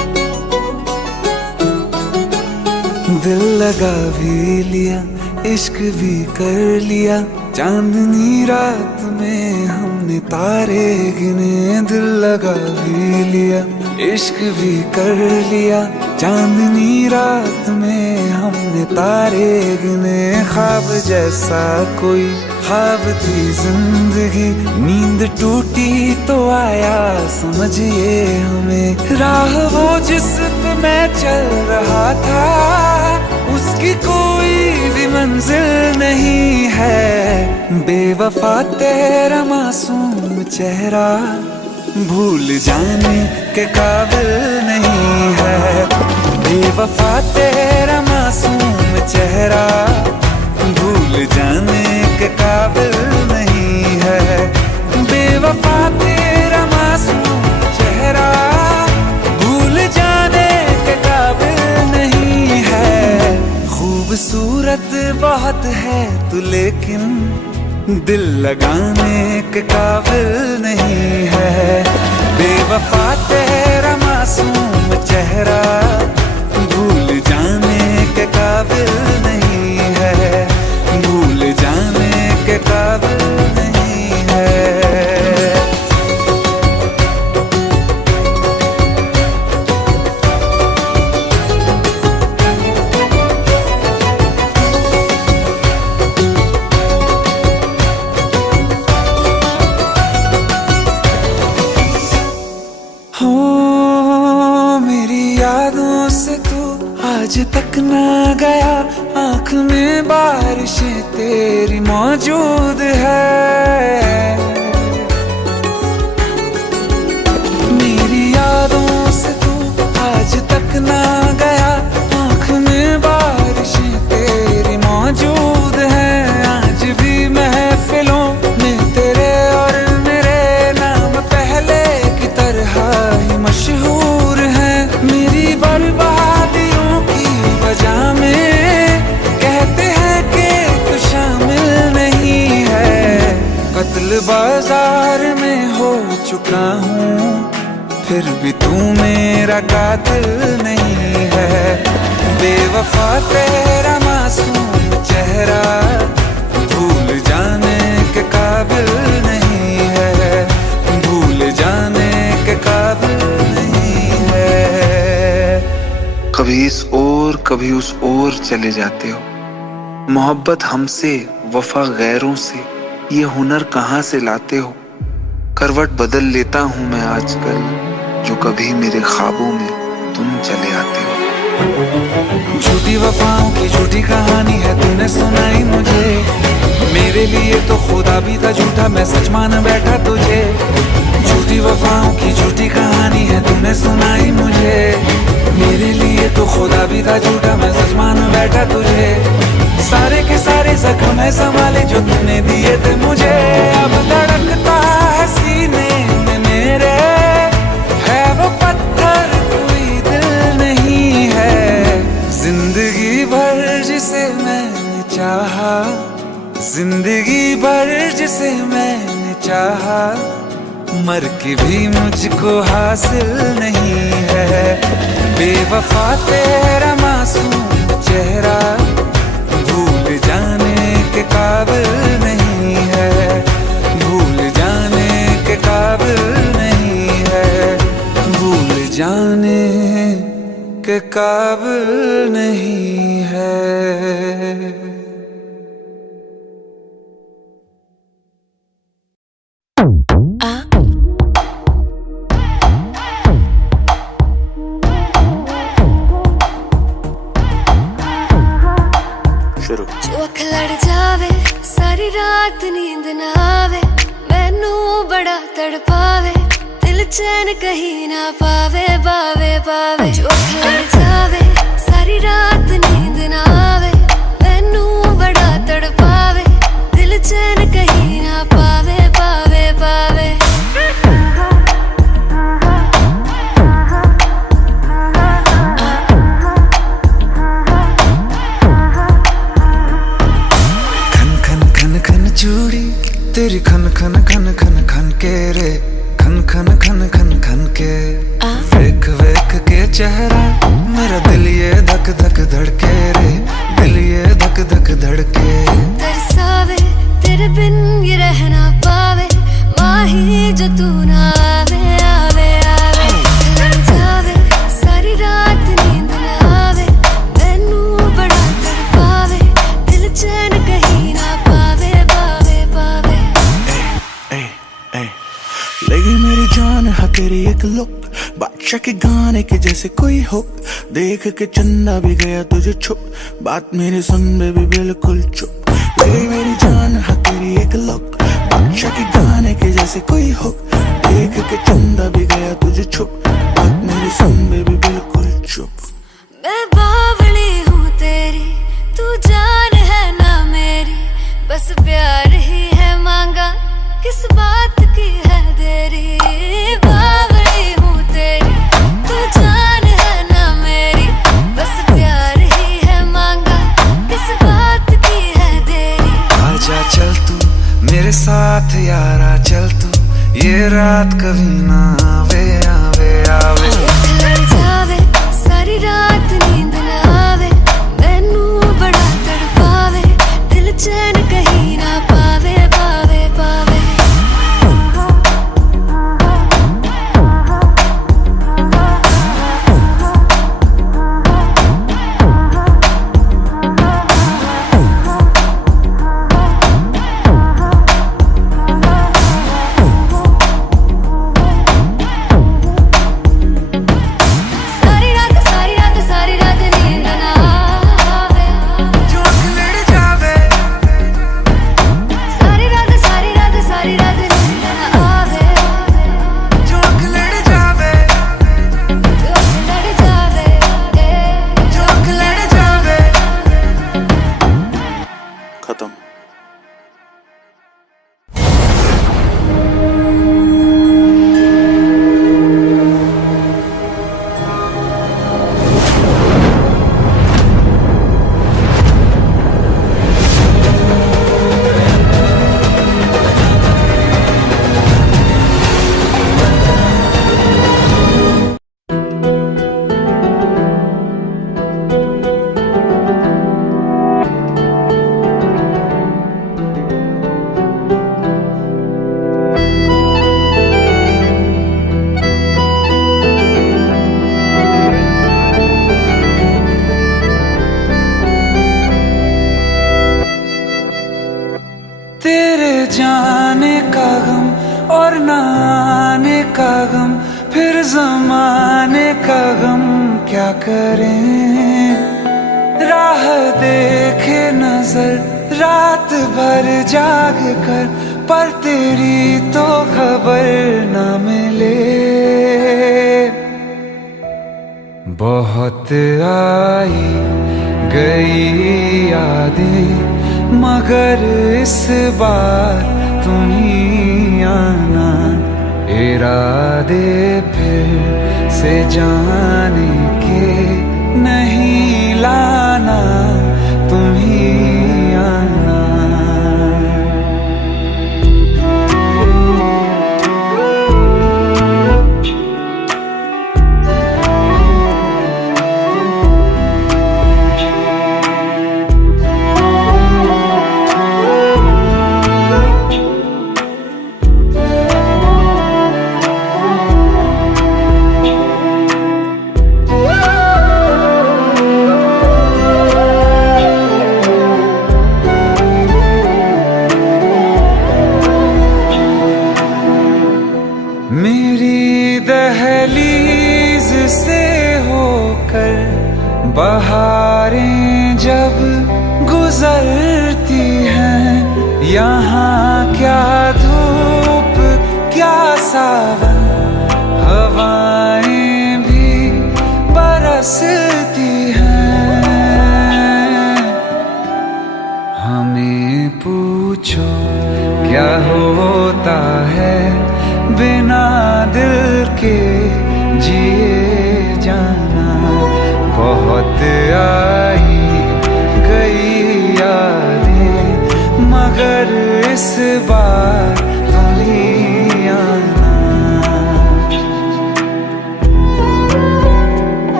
दिल लगा भी लिया, इश्क भी कर लिया, चांदनी रात में हमने तारे गिने। दिल लगा भी लिया, इश्क भी कर लिया, चांदनी रात में हमने तारे गिने। ख्वाब जैसा कोई ख्वाब थी जिंदगी, नींद टूटी तो आया समझिए हमें। राह वो जिस पे मैं चल रहा था, उसकी कोई भी मंजिल नहीं है। बेवफा तेरा मासूम चेहरा भूल जाने के काबिल नहीं है। बेवफा तेरा मासूम चेहरा भूल जाने के काबिल नहीं है। बेवफा तेरा मासूम चेहरा भूल जाने के काबिल नहीं है। खूबसूरत बहुत है तू लेकिन दिल लगाने के काबिल नहीं है। बेवफा तेरा मासूम चेहरा भूल जाने के काबिल नहीं है। भूल जाने के काबिल नहीं है। आज तक ना गया, आँख में बारिशें तेरी मौजूद है। मेरी यादों से तू आज तक ना गया, आँख में बारिशें तेरी मौजूद है। आज भी महफिलों में तेरे और मेरे नाम पहले की तरह ही मशहूर है। मेरी बर्बादियों की वजह में कहते हैं कि तू शामिल नहीं है। कत्ल बाजार में हो चुका हूँ, फिर भी तू मेरा कातिल नहीं है। बेवफा तेरा मासूम चेहरा भूल जाने के काबिल नहीं है। भूल जाने के काबिल नहीं है। कभी इस ओर कभी उस ओर चले जाते हो। मोहब्बत हमसे, वफा गैरों से, ये हुनर कहाँ से लाते हो। करवट बदल लेता हूँ मैं आजकल, जो कभी मेरे ख्वाबों में तुम चले आते हो। झूठी वफाओं की झूठी कहानी है तूने सुनाई मुझे। मेरे लिए तो खुदा भी था झूठा, मैं सच मान बैठा तुझे। झूठी वफाओं की झूठी कहानी है तूने सुनाई मुझे। मेरे लिए तो खुदा भी था झूठा, मैं सच मान बैठा तुझे। सारे के सारे जख्म है संभाले जो तूने दिए थे मुझे। अब धड़कता है सीने में मेरे, है वो पत्थर कोई दिल नहीं है। जिंदगी भर जिसे मैंने चाहा, जिंदगी भर जिसे मैंने चाहा, मर के भी मुझको हासिल नहीं है। बेवफा तेरा मासूम चेहरा भूल जाने के काबिल नहीं है। भूल जाने के काबिल नहीं है। भूल जाने के काबिल नहीं है। जो अख लड़ जावे, सारी रात नींद ना आवे, मैनू बड़ा तड़पावे, दिल चैन कहीं ना पावे पावे पावे। जो अख लड़ जावे, सारी रात नींद ना आवे, मैनू बड़ा तड़पावे, दिल चैन कहीं ना पावे पावे पावे। चूड़ी तेरी खन खन खन खन खन के रे, खन खन खन खन खन के। वेख वेख के चेहरा, मेरा दिल ये धक धक धड़के रे, दिल ये धक धक धड़के। तरसावे तेरे बिन ये रह ना पावे, माही जो तू ना आवे आवे आवे। लड़ जावे सारी रात नींद ना आवे, मैनू बड़ा तड़पावे, दिल चैन कहीं ना पावे पावे पावे। लगी मेरी जान है तेरी एक लुक, बादशाह के गाने के जैसे कोई हुक, देख के चंदा भी गया तुझे छुप, बात मेरी सुन बेबी बिल्कुल चुप। लगी मेरी जान है तेरी एक लुक, बादशाह के गाने के जैसे कोई हुक, देख के चंदा भी गया तुझे छुप, बात मेरी सुन बेबी बिल्कुल चुप। मैं बावली हूँ तेरी, तू जान है ना मेरी, बस प्यार ही है मांगा, किस बात की है देरी। बावली हूँ तेरी, तू जान है ना मेरी, बस प्यार ही है मांगा, किस बात की है देरी। आजा चल तू मेरे साथ यारा, चल तू ये रात कभी ना आवे आवे आवे। लड़ जावे सारी रात नींद ना आवे, मैनू बड़ा तड़पावे, दिल चैन कहीं ना पावे पावे पावे। जाने का गम और न आने का गम, फिर जमाने का गम क्या करें। राह देखे नजर रात भर जाग कर, पर तेरी तो खबर न मिले। बहुत आई गई यादें, मगर इस बार तुम ही आना। इरादे फिर से जाने के नहीं लाना, तुम ही आना। मेरी दहलीज से होकर बहारें जब गुजरती हैं, यहाँ क्या धूप क्या सावन, हवाएं भी बरसती हैं। हमें पूछो क्या होता है बिना दिल के जिए जाना। बहुत आई गई यादें, मगर इस बार तुम ही आना।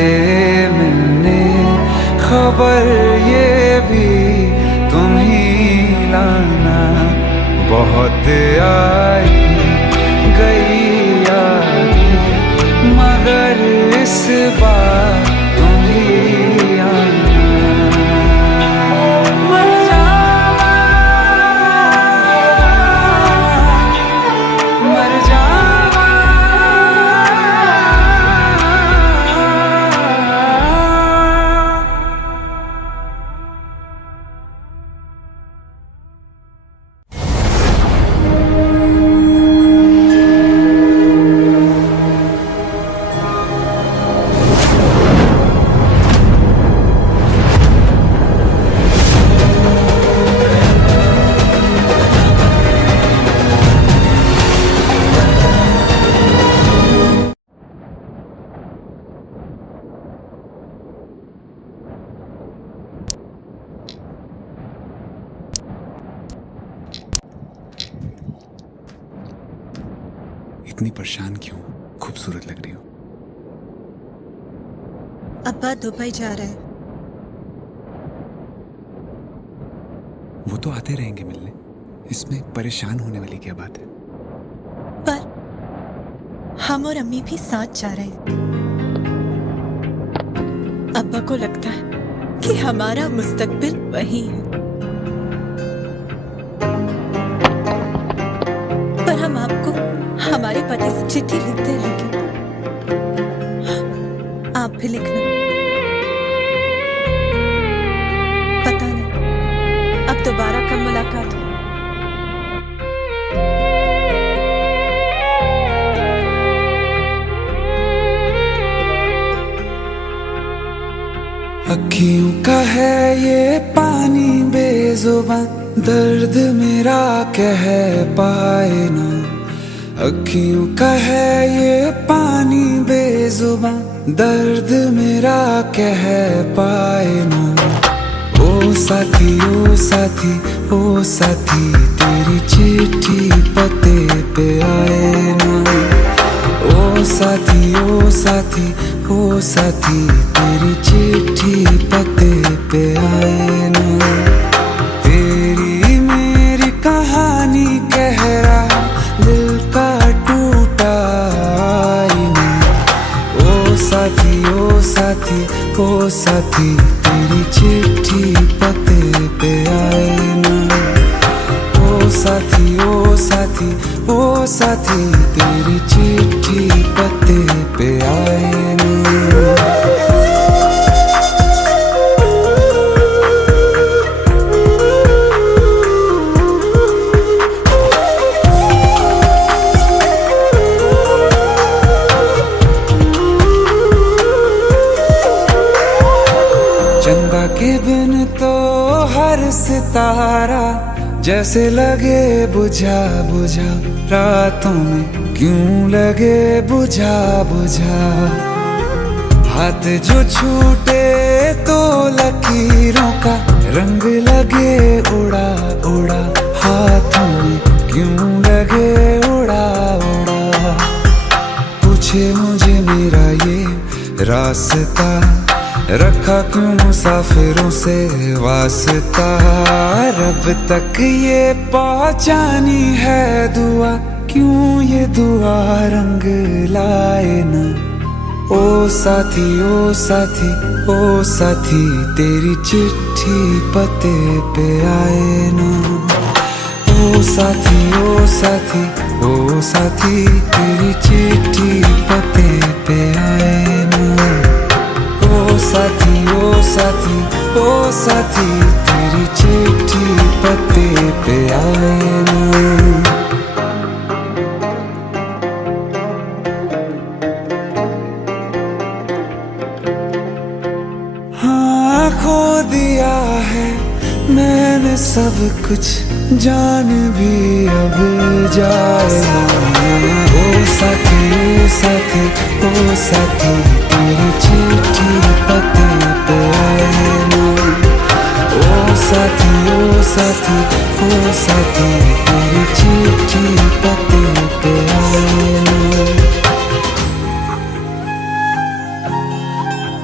मिलने, खबर ये भी तुम ही लाना। बहुत आई गई यादें, मगर इस बार तुम ही आना। मर जावा, मर जावा। इतनी परेशान क्यों? खूबसूरत लग रही हो। अब्बा दुबई जा रहे हैं। वो तो आते रहेंगे मिलने, इसमें परेशान होने वाली क्या बात है? पर हम और अम्मी भी साथ जा रहे हैं। अब्बा को लगता है कि हमारा मुस्तकबिल वही है, पर हम आपको हमारे पति से चिट्ठी लिखते रहेंगे। आप भी लिखना। पता नहीं अब दोबारा कब मुलाकात हो। अखियों का है ये पानी बेजुबान, दर्द मेरा कह पाए ना। अखियों का है ये पानी बेजुबान, दर्द मेरा कह पाए ना। ओ साथी ओ साथी ओ साथी, तेरी चिट्ठी पते पे आए ना। ओ साथी ओ साथी ओ साथी, तेरी चिट्ठी पते पे आए ना। तेरी मेरी कहानी कह रहा दिल का टूटा आईना। ओ साथी ओ साथी ओ साथी, तेरी चिट्ठी पते पे आए ना। ओ साथी ओ साथी ओ साथी, तेरी चिट्ठी पते पे आए ना। चंदा के बिन तो हर सितारा जैसे लगे बुझा बुझा, रातों में क्यों लगे बुझा बुझा। हाथ जो छूटे तो लकीरों का रंग लगे उड़ा उड़ा, हाथों में क्यों लगे उड़ा उड़ा। पूछे मुझे मेरा ये रास्ता, रखा क्यों मुसाफिरों से वास्ता। रब तक ये पहुंचानी है दुआ, क्यों ये दुआ रंग लाए ना। ओ साथी ओ साथी ओ साथी, तेरी चिट्ठी पते पे आए ना। ओ साथी ओ साथी ओ साथी, तेरी चिट्ठी पते पे आए ना। ओ साथी ओ साथी ओ साथी, तेरी चिट्ठी पते पे आए ना। हाँ खो दिया है मैंने सब कुछ, जान भी अब जाए ना। ओ साथी ओ साथी ओ साथी, तेरी चिट्ठी पते पे आए ना। ओ साथी ओ साथी ओ साथी, तेरी चिट्ठी पते पे आए ना।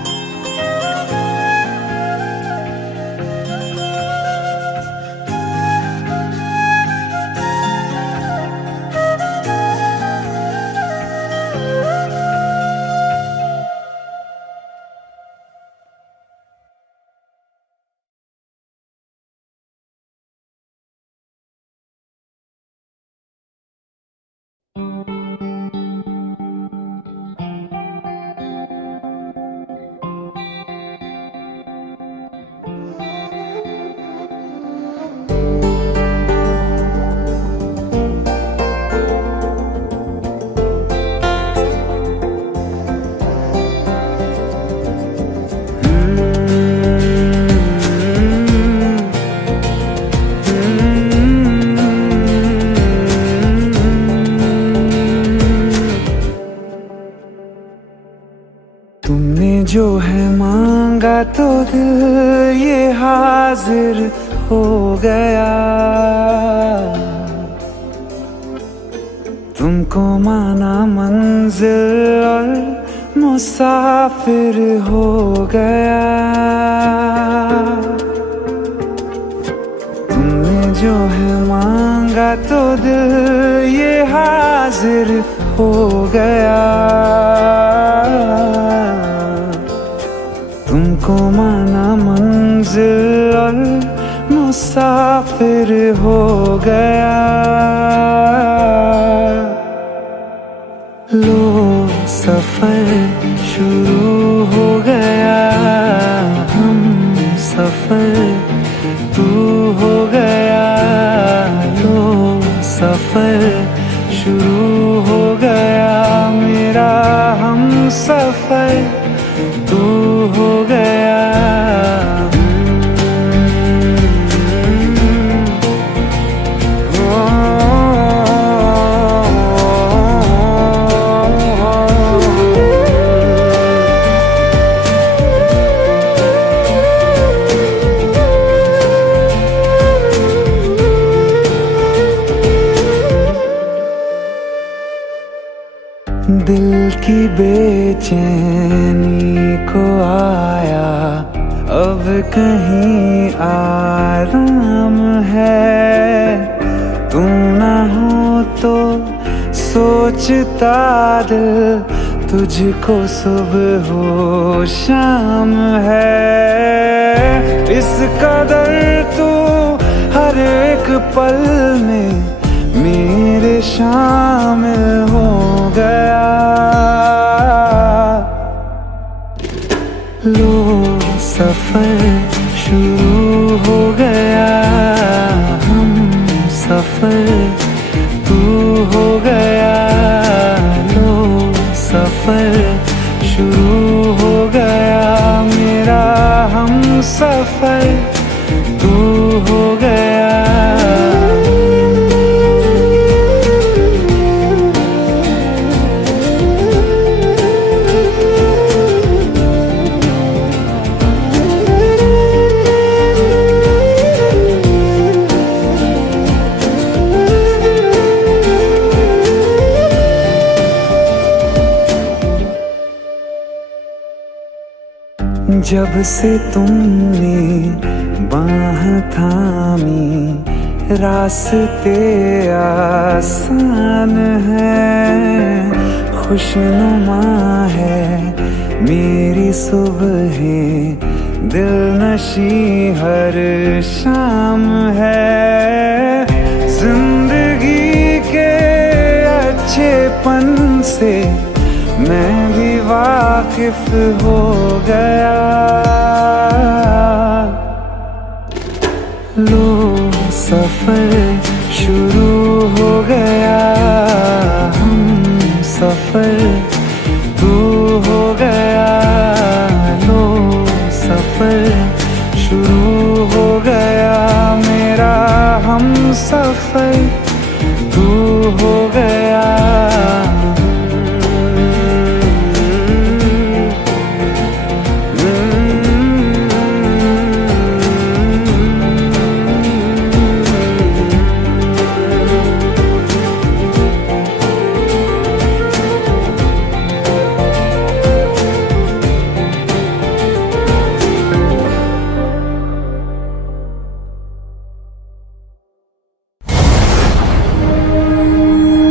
है मांगा तो दिल ये हाजिर हो गया। तुमको माना मंजिल और मुसाफिर हो गया। तुमने जो है मांगा तो दिल ये हाजिर हो गया। तुमको माना मंजिल और मुसाफिर हो गया। लो सफर शुरू हो गया, हम सफर तू हो गया। लो सफर शुरू हो गया, मेरा हम सफर तू हो गया। दिल की बेचैनी को आया अब कहीं आराम है। तू ना हो तो सोचता दिल तुझको सुबह हो शाम है। इस कदर तू हर एक पल में मेरे शामिल हो गया। लो सफर शुरू हो गया, हम सफर तू हो गया। लो सफर शुरू हो गया, मेरा हम सफर तू हो गया। जब से तुमने बाह थामी रास्ते आसान है। खुशनुमा है मेरी सुबहें, दिल नशी हर शाम है। जिंदगी के अच्छेपन से मैं भी वाकिफ हो गया। लो सफर शुरू हो गया, हम सफर तू हो गया। लो सफर शुरू हो गया, मेरा हम सफर तू हो गया।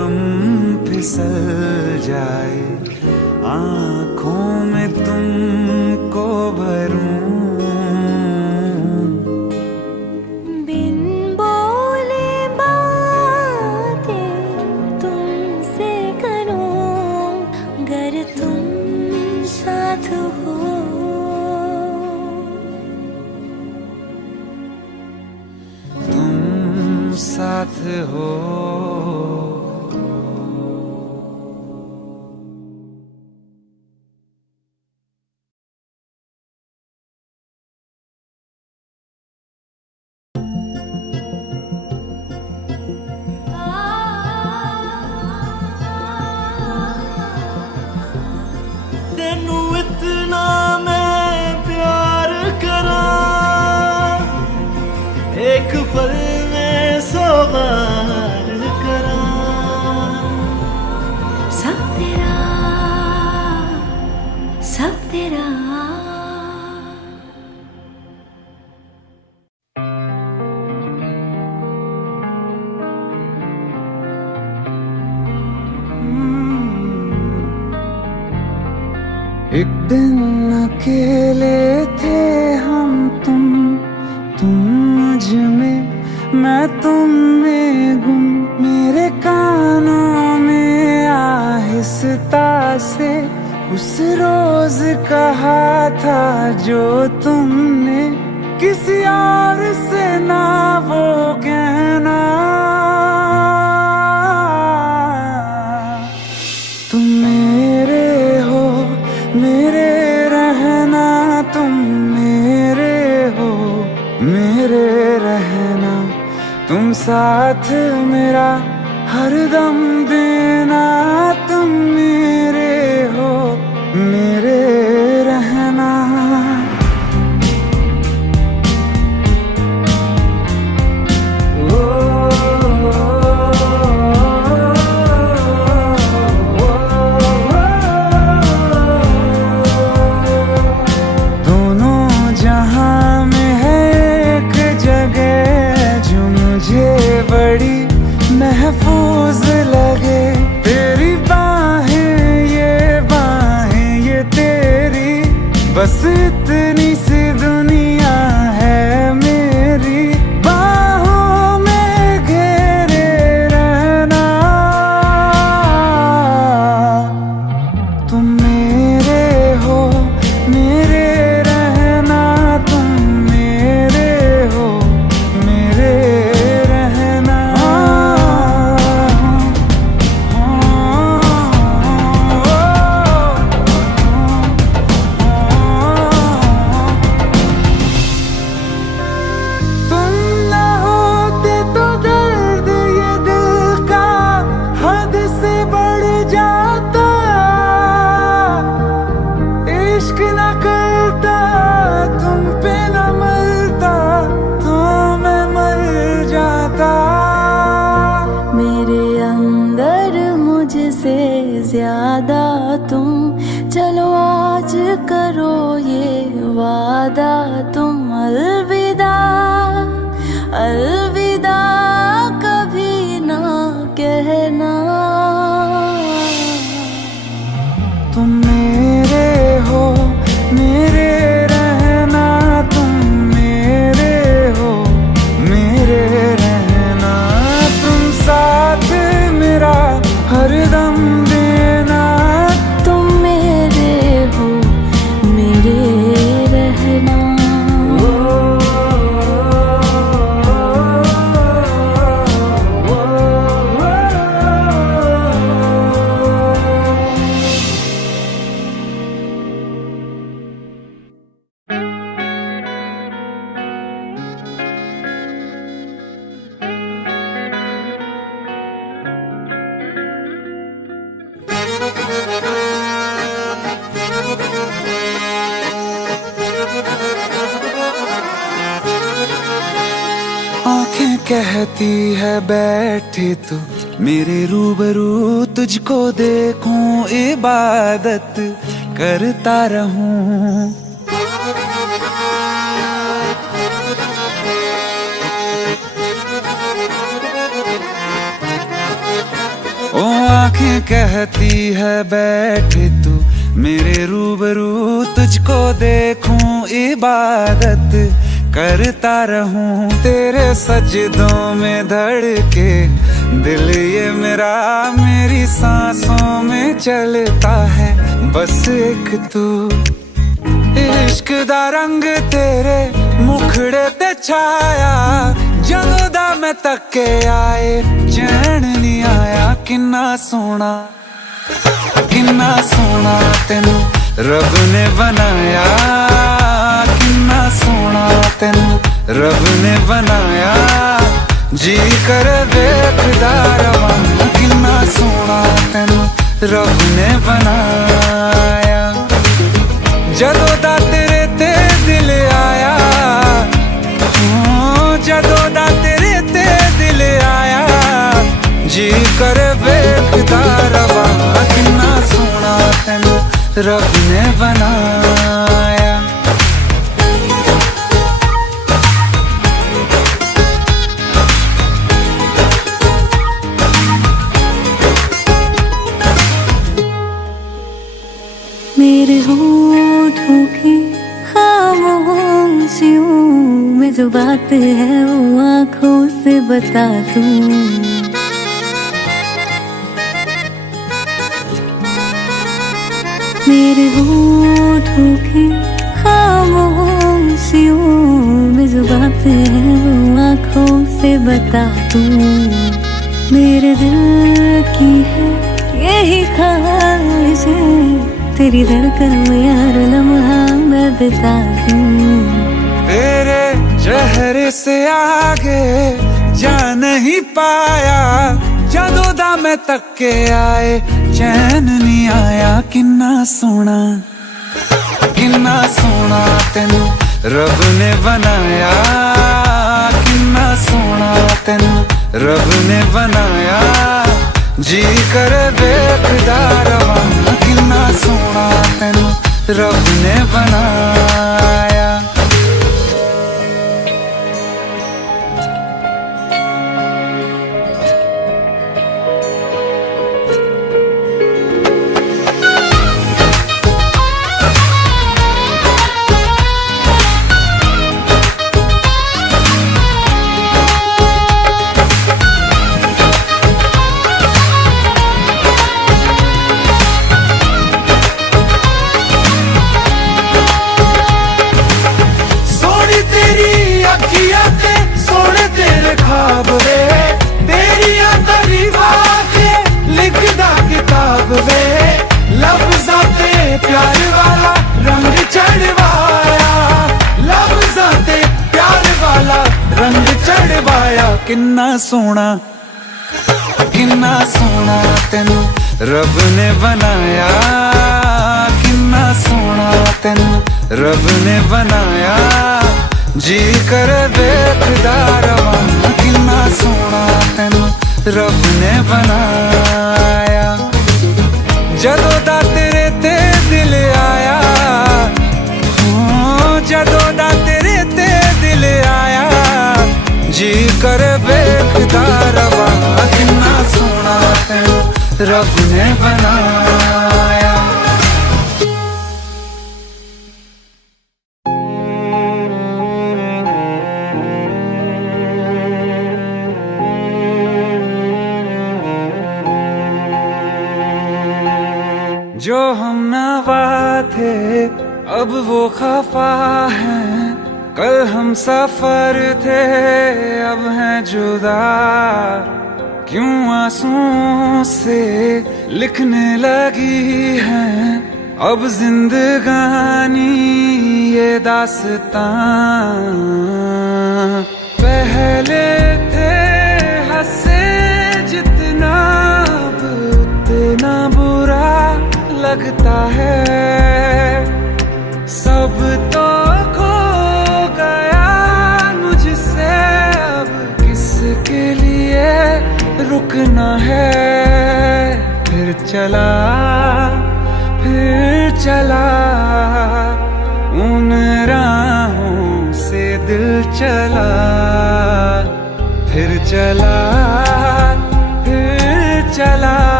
आए, आंखों में तुमको भरूं, बिन बोले बातें तुमसे करूं, गर तुम साथ हो। तुम साथ हो। तेनू इतना मैं प्यार करा, एक पल में 100 बार करा। सब तेरा, सब तेरा। एक दिन अकेले थे हम तुम मुझ में, मैं तुम में गुम। मेरे कानों में आहिस्ता से उस रोज कहा था जो तुमने किसी और से ना वो कहना। तुम मेरे हो, मेरे रहना, तुम मेरे हो, मेरे रहना। तुम साथ मेरा हरदम देना, तुम मेरे हो, मेरे रहना। बड़ी महफूज लगे तेरी बाहें, ये तेरी, बस इतनी सी दुनिया है मेरी। बाहों में घेरे रहना, तुम मेरे हो, मेरे रहना, तुम मेरे हो, मेरे ज्यादा तुम, चलो आज करो ये वादा, तुम अलविदा, अलविदा कभी ना कहना। तुम मेरे हो, मेरे रहना, तुम मेरे हो, मेरे रहना। तुम साथ मेरा हरदम देना, तुम मेरे हो, मेरे रहना। आंखें कहती है बैठे तू मेरे रूबरू, तुझको देखूं इबादत करता रहूं। ओ आंखें कहती है बैठे तू मेरे रूबरू, तुझको देखूं इबादत करता रहूं, तेरे सजदों में धड़के दिल ये मेरा, मेरी सांसों में चलता है बस एक तू। इश्क दा रंग तेरे मुखड़े ते छाया, जदों दा मैं तके आए चैन नहीं आया। किन्ना सोना तेनू रब ने बनाया, किन्ना सोना तेनू रब ने बनाया, जी कर वेखदा रवां। किन्ना सोना तेनू रब ने बनाया, जदों दा तेरे ते दिल आया, जदों दा तेरे ते दिल आया, जी कर वेखदा रवां। किन्ना सोना तेनू रब ने बनाया। मेरे होठों की खामोशियों में जो बात है वो आँखों से बता दूं। मेरे होठों की खामोशियों में जो बात है वो आँखों से बता दूं। मेरे दिल की है यही ख्वाहिश है, तेरी धड़कन में हर लम्हा मैं बिता दूं। तेरे चेहरे से आगे जा नहीं पाया, जदों दा मैं तके आए चैन नहीं आया। किन्ना सोना तेनू रब ने बनाया, किन्ना सोना तेनू रब ने बनाया, जी कर वेखदा रवां। किन्ना सोना तेनू रब ने बनाया। सोने तेरे ख्वाब वे, तेरिया तारीफा के लिखदा किताब वे, लफ्ज़ां ते प्यार वाला रंग चढ़वाया, लफ्ज़ां ते प्यार वाला रंग चढ़वाया। किन्ना सोना तेनू रब ने बनाया, किन्ना सोना तेनू रब ने बनाया, जी कर वेखदा रवां। किन्ना सोना तेनू रब ने बनाया, जदों दा तेरे ते दिल आया, जदों दा तेरे ते दिल आया, जी कर वेखदा रवां। किन्ना सोना तेनू रब ने बनाया। जो हम नवा थे अब वो खफा हैं, कल हम सफर थे अब हैं जुदा, क्यों आंसुओं से लिखने लगी हैं अब जिंदगानी ये दास्तां। पहले थे हंसे जितना अब उतना बुरा लगता है, सब तो खो गया मुझसे अब किसके लिए रुकना है। फिर चला उन राहों से दिल चला, फिर चला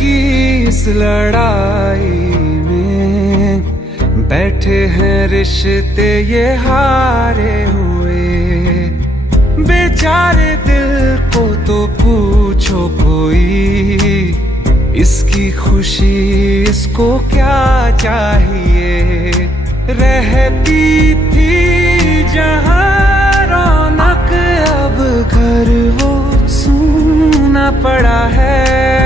की इस लड़ाई में बैठे हैं रिश्ते ये हारे हुए। बेचारे दिल को तो पूछो कोई, इसकी खुशी इसको क्या चाहिए। रहती थी जहाँ रौनक, अब घर वो सूना पड़ा है।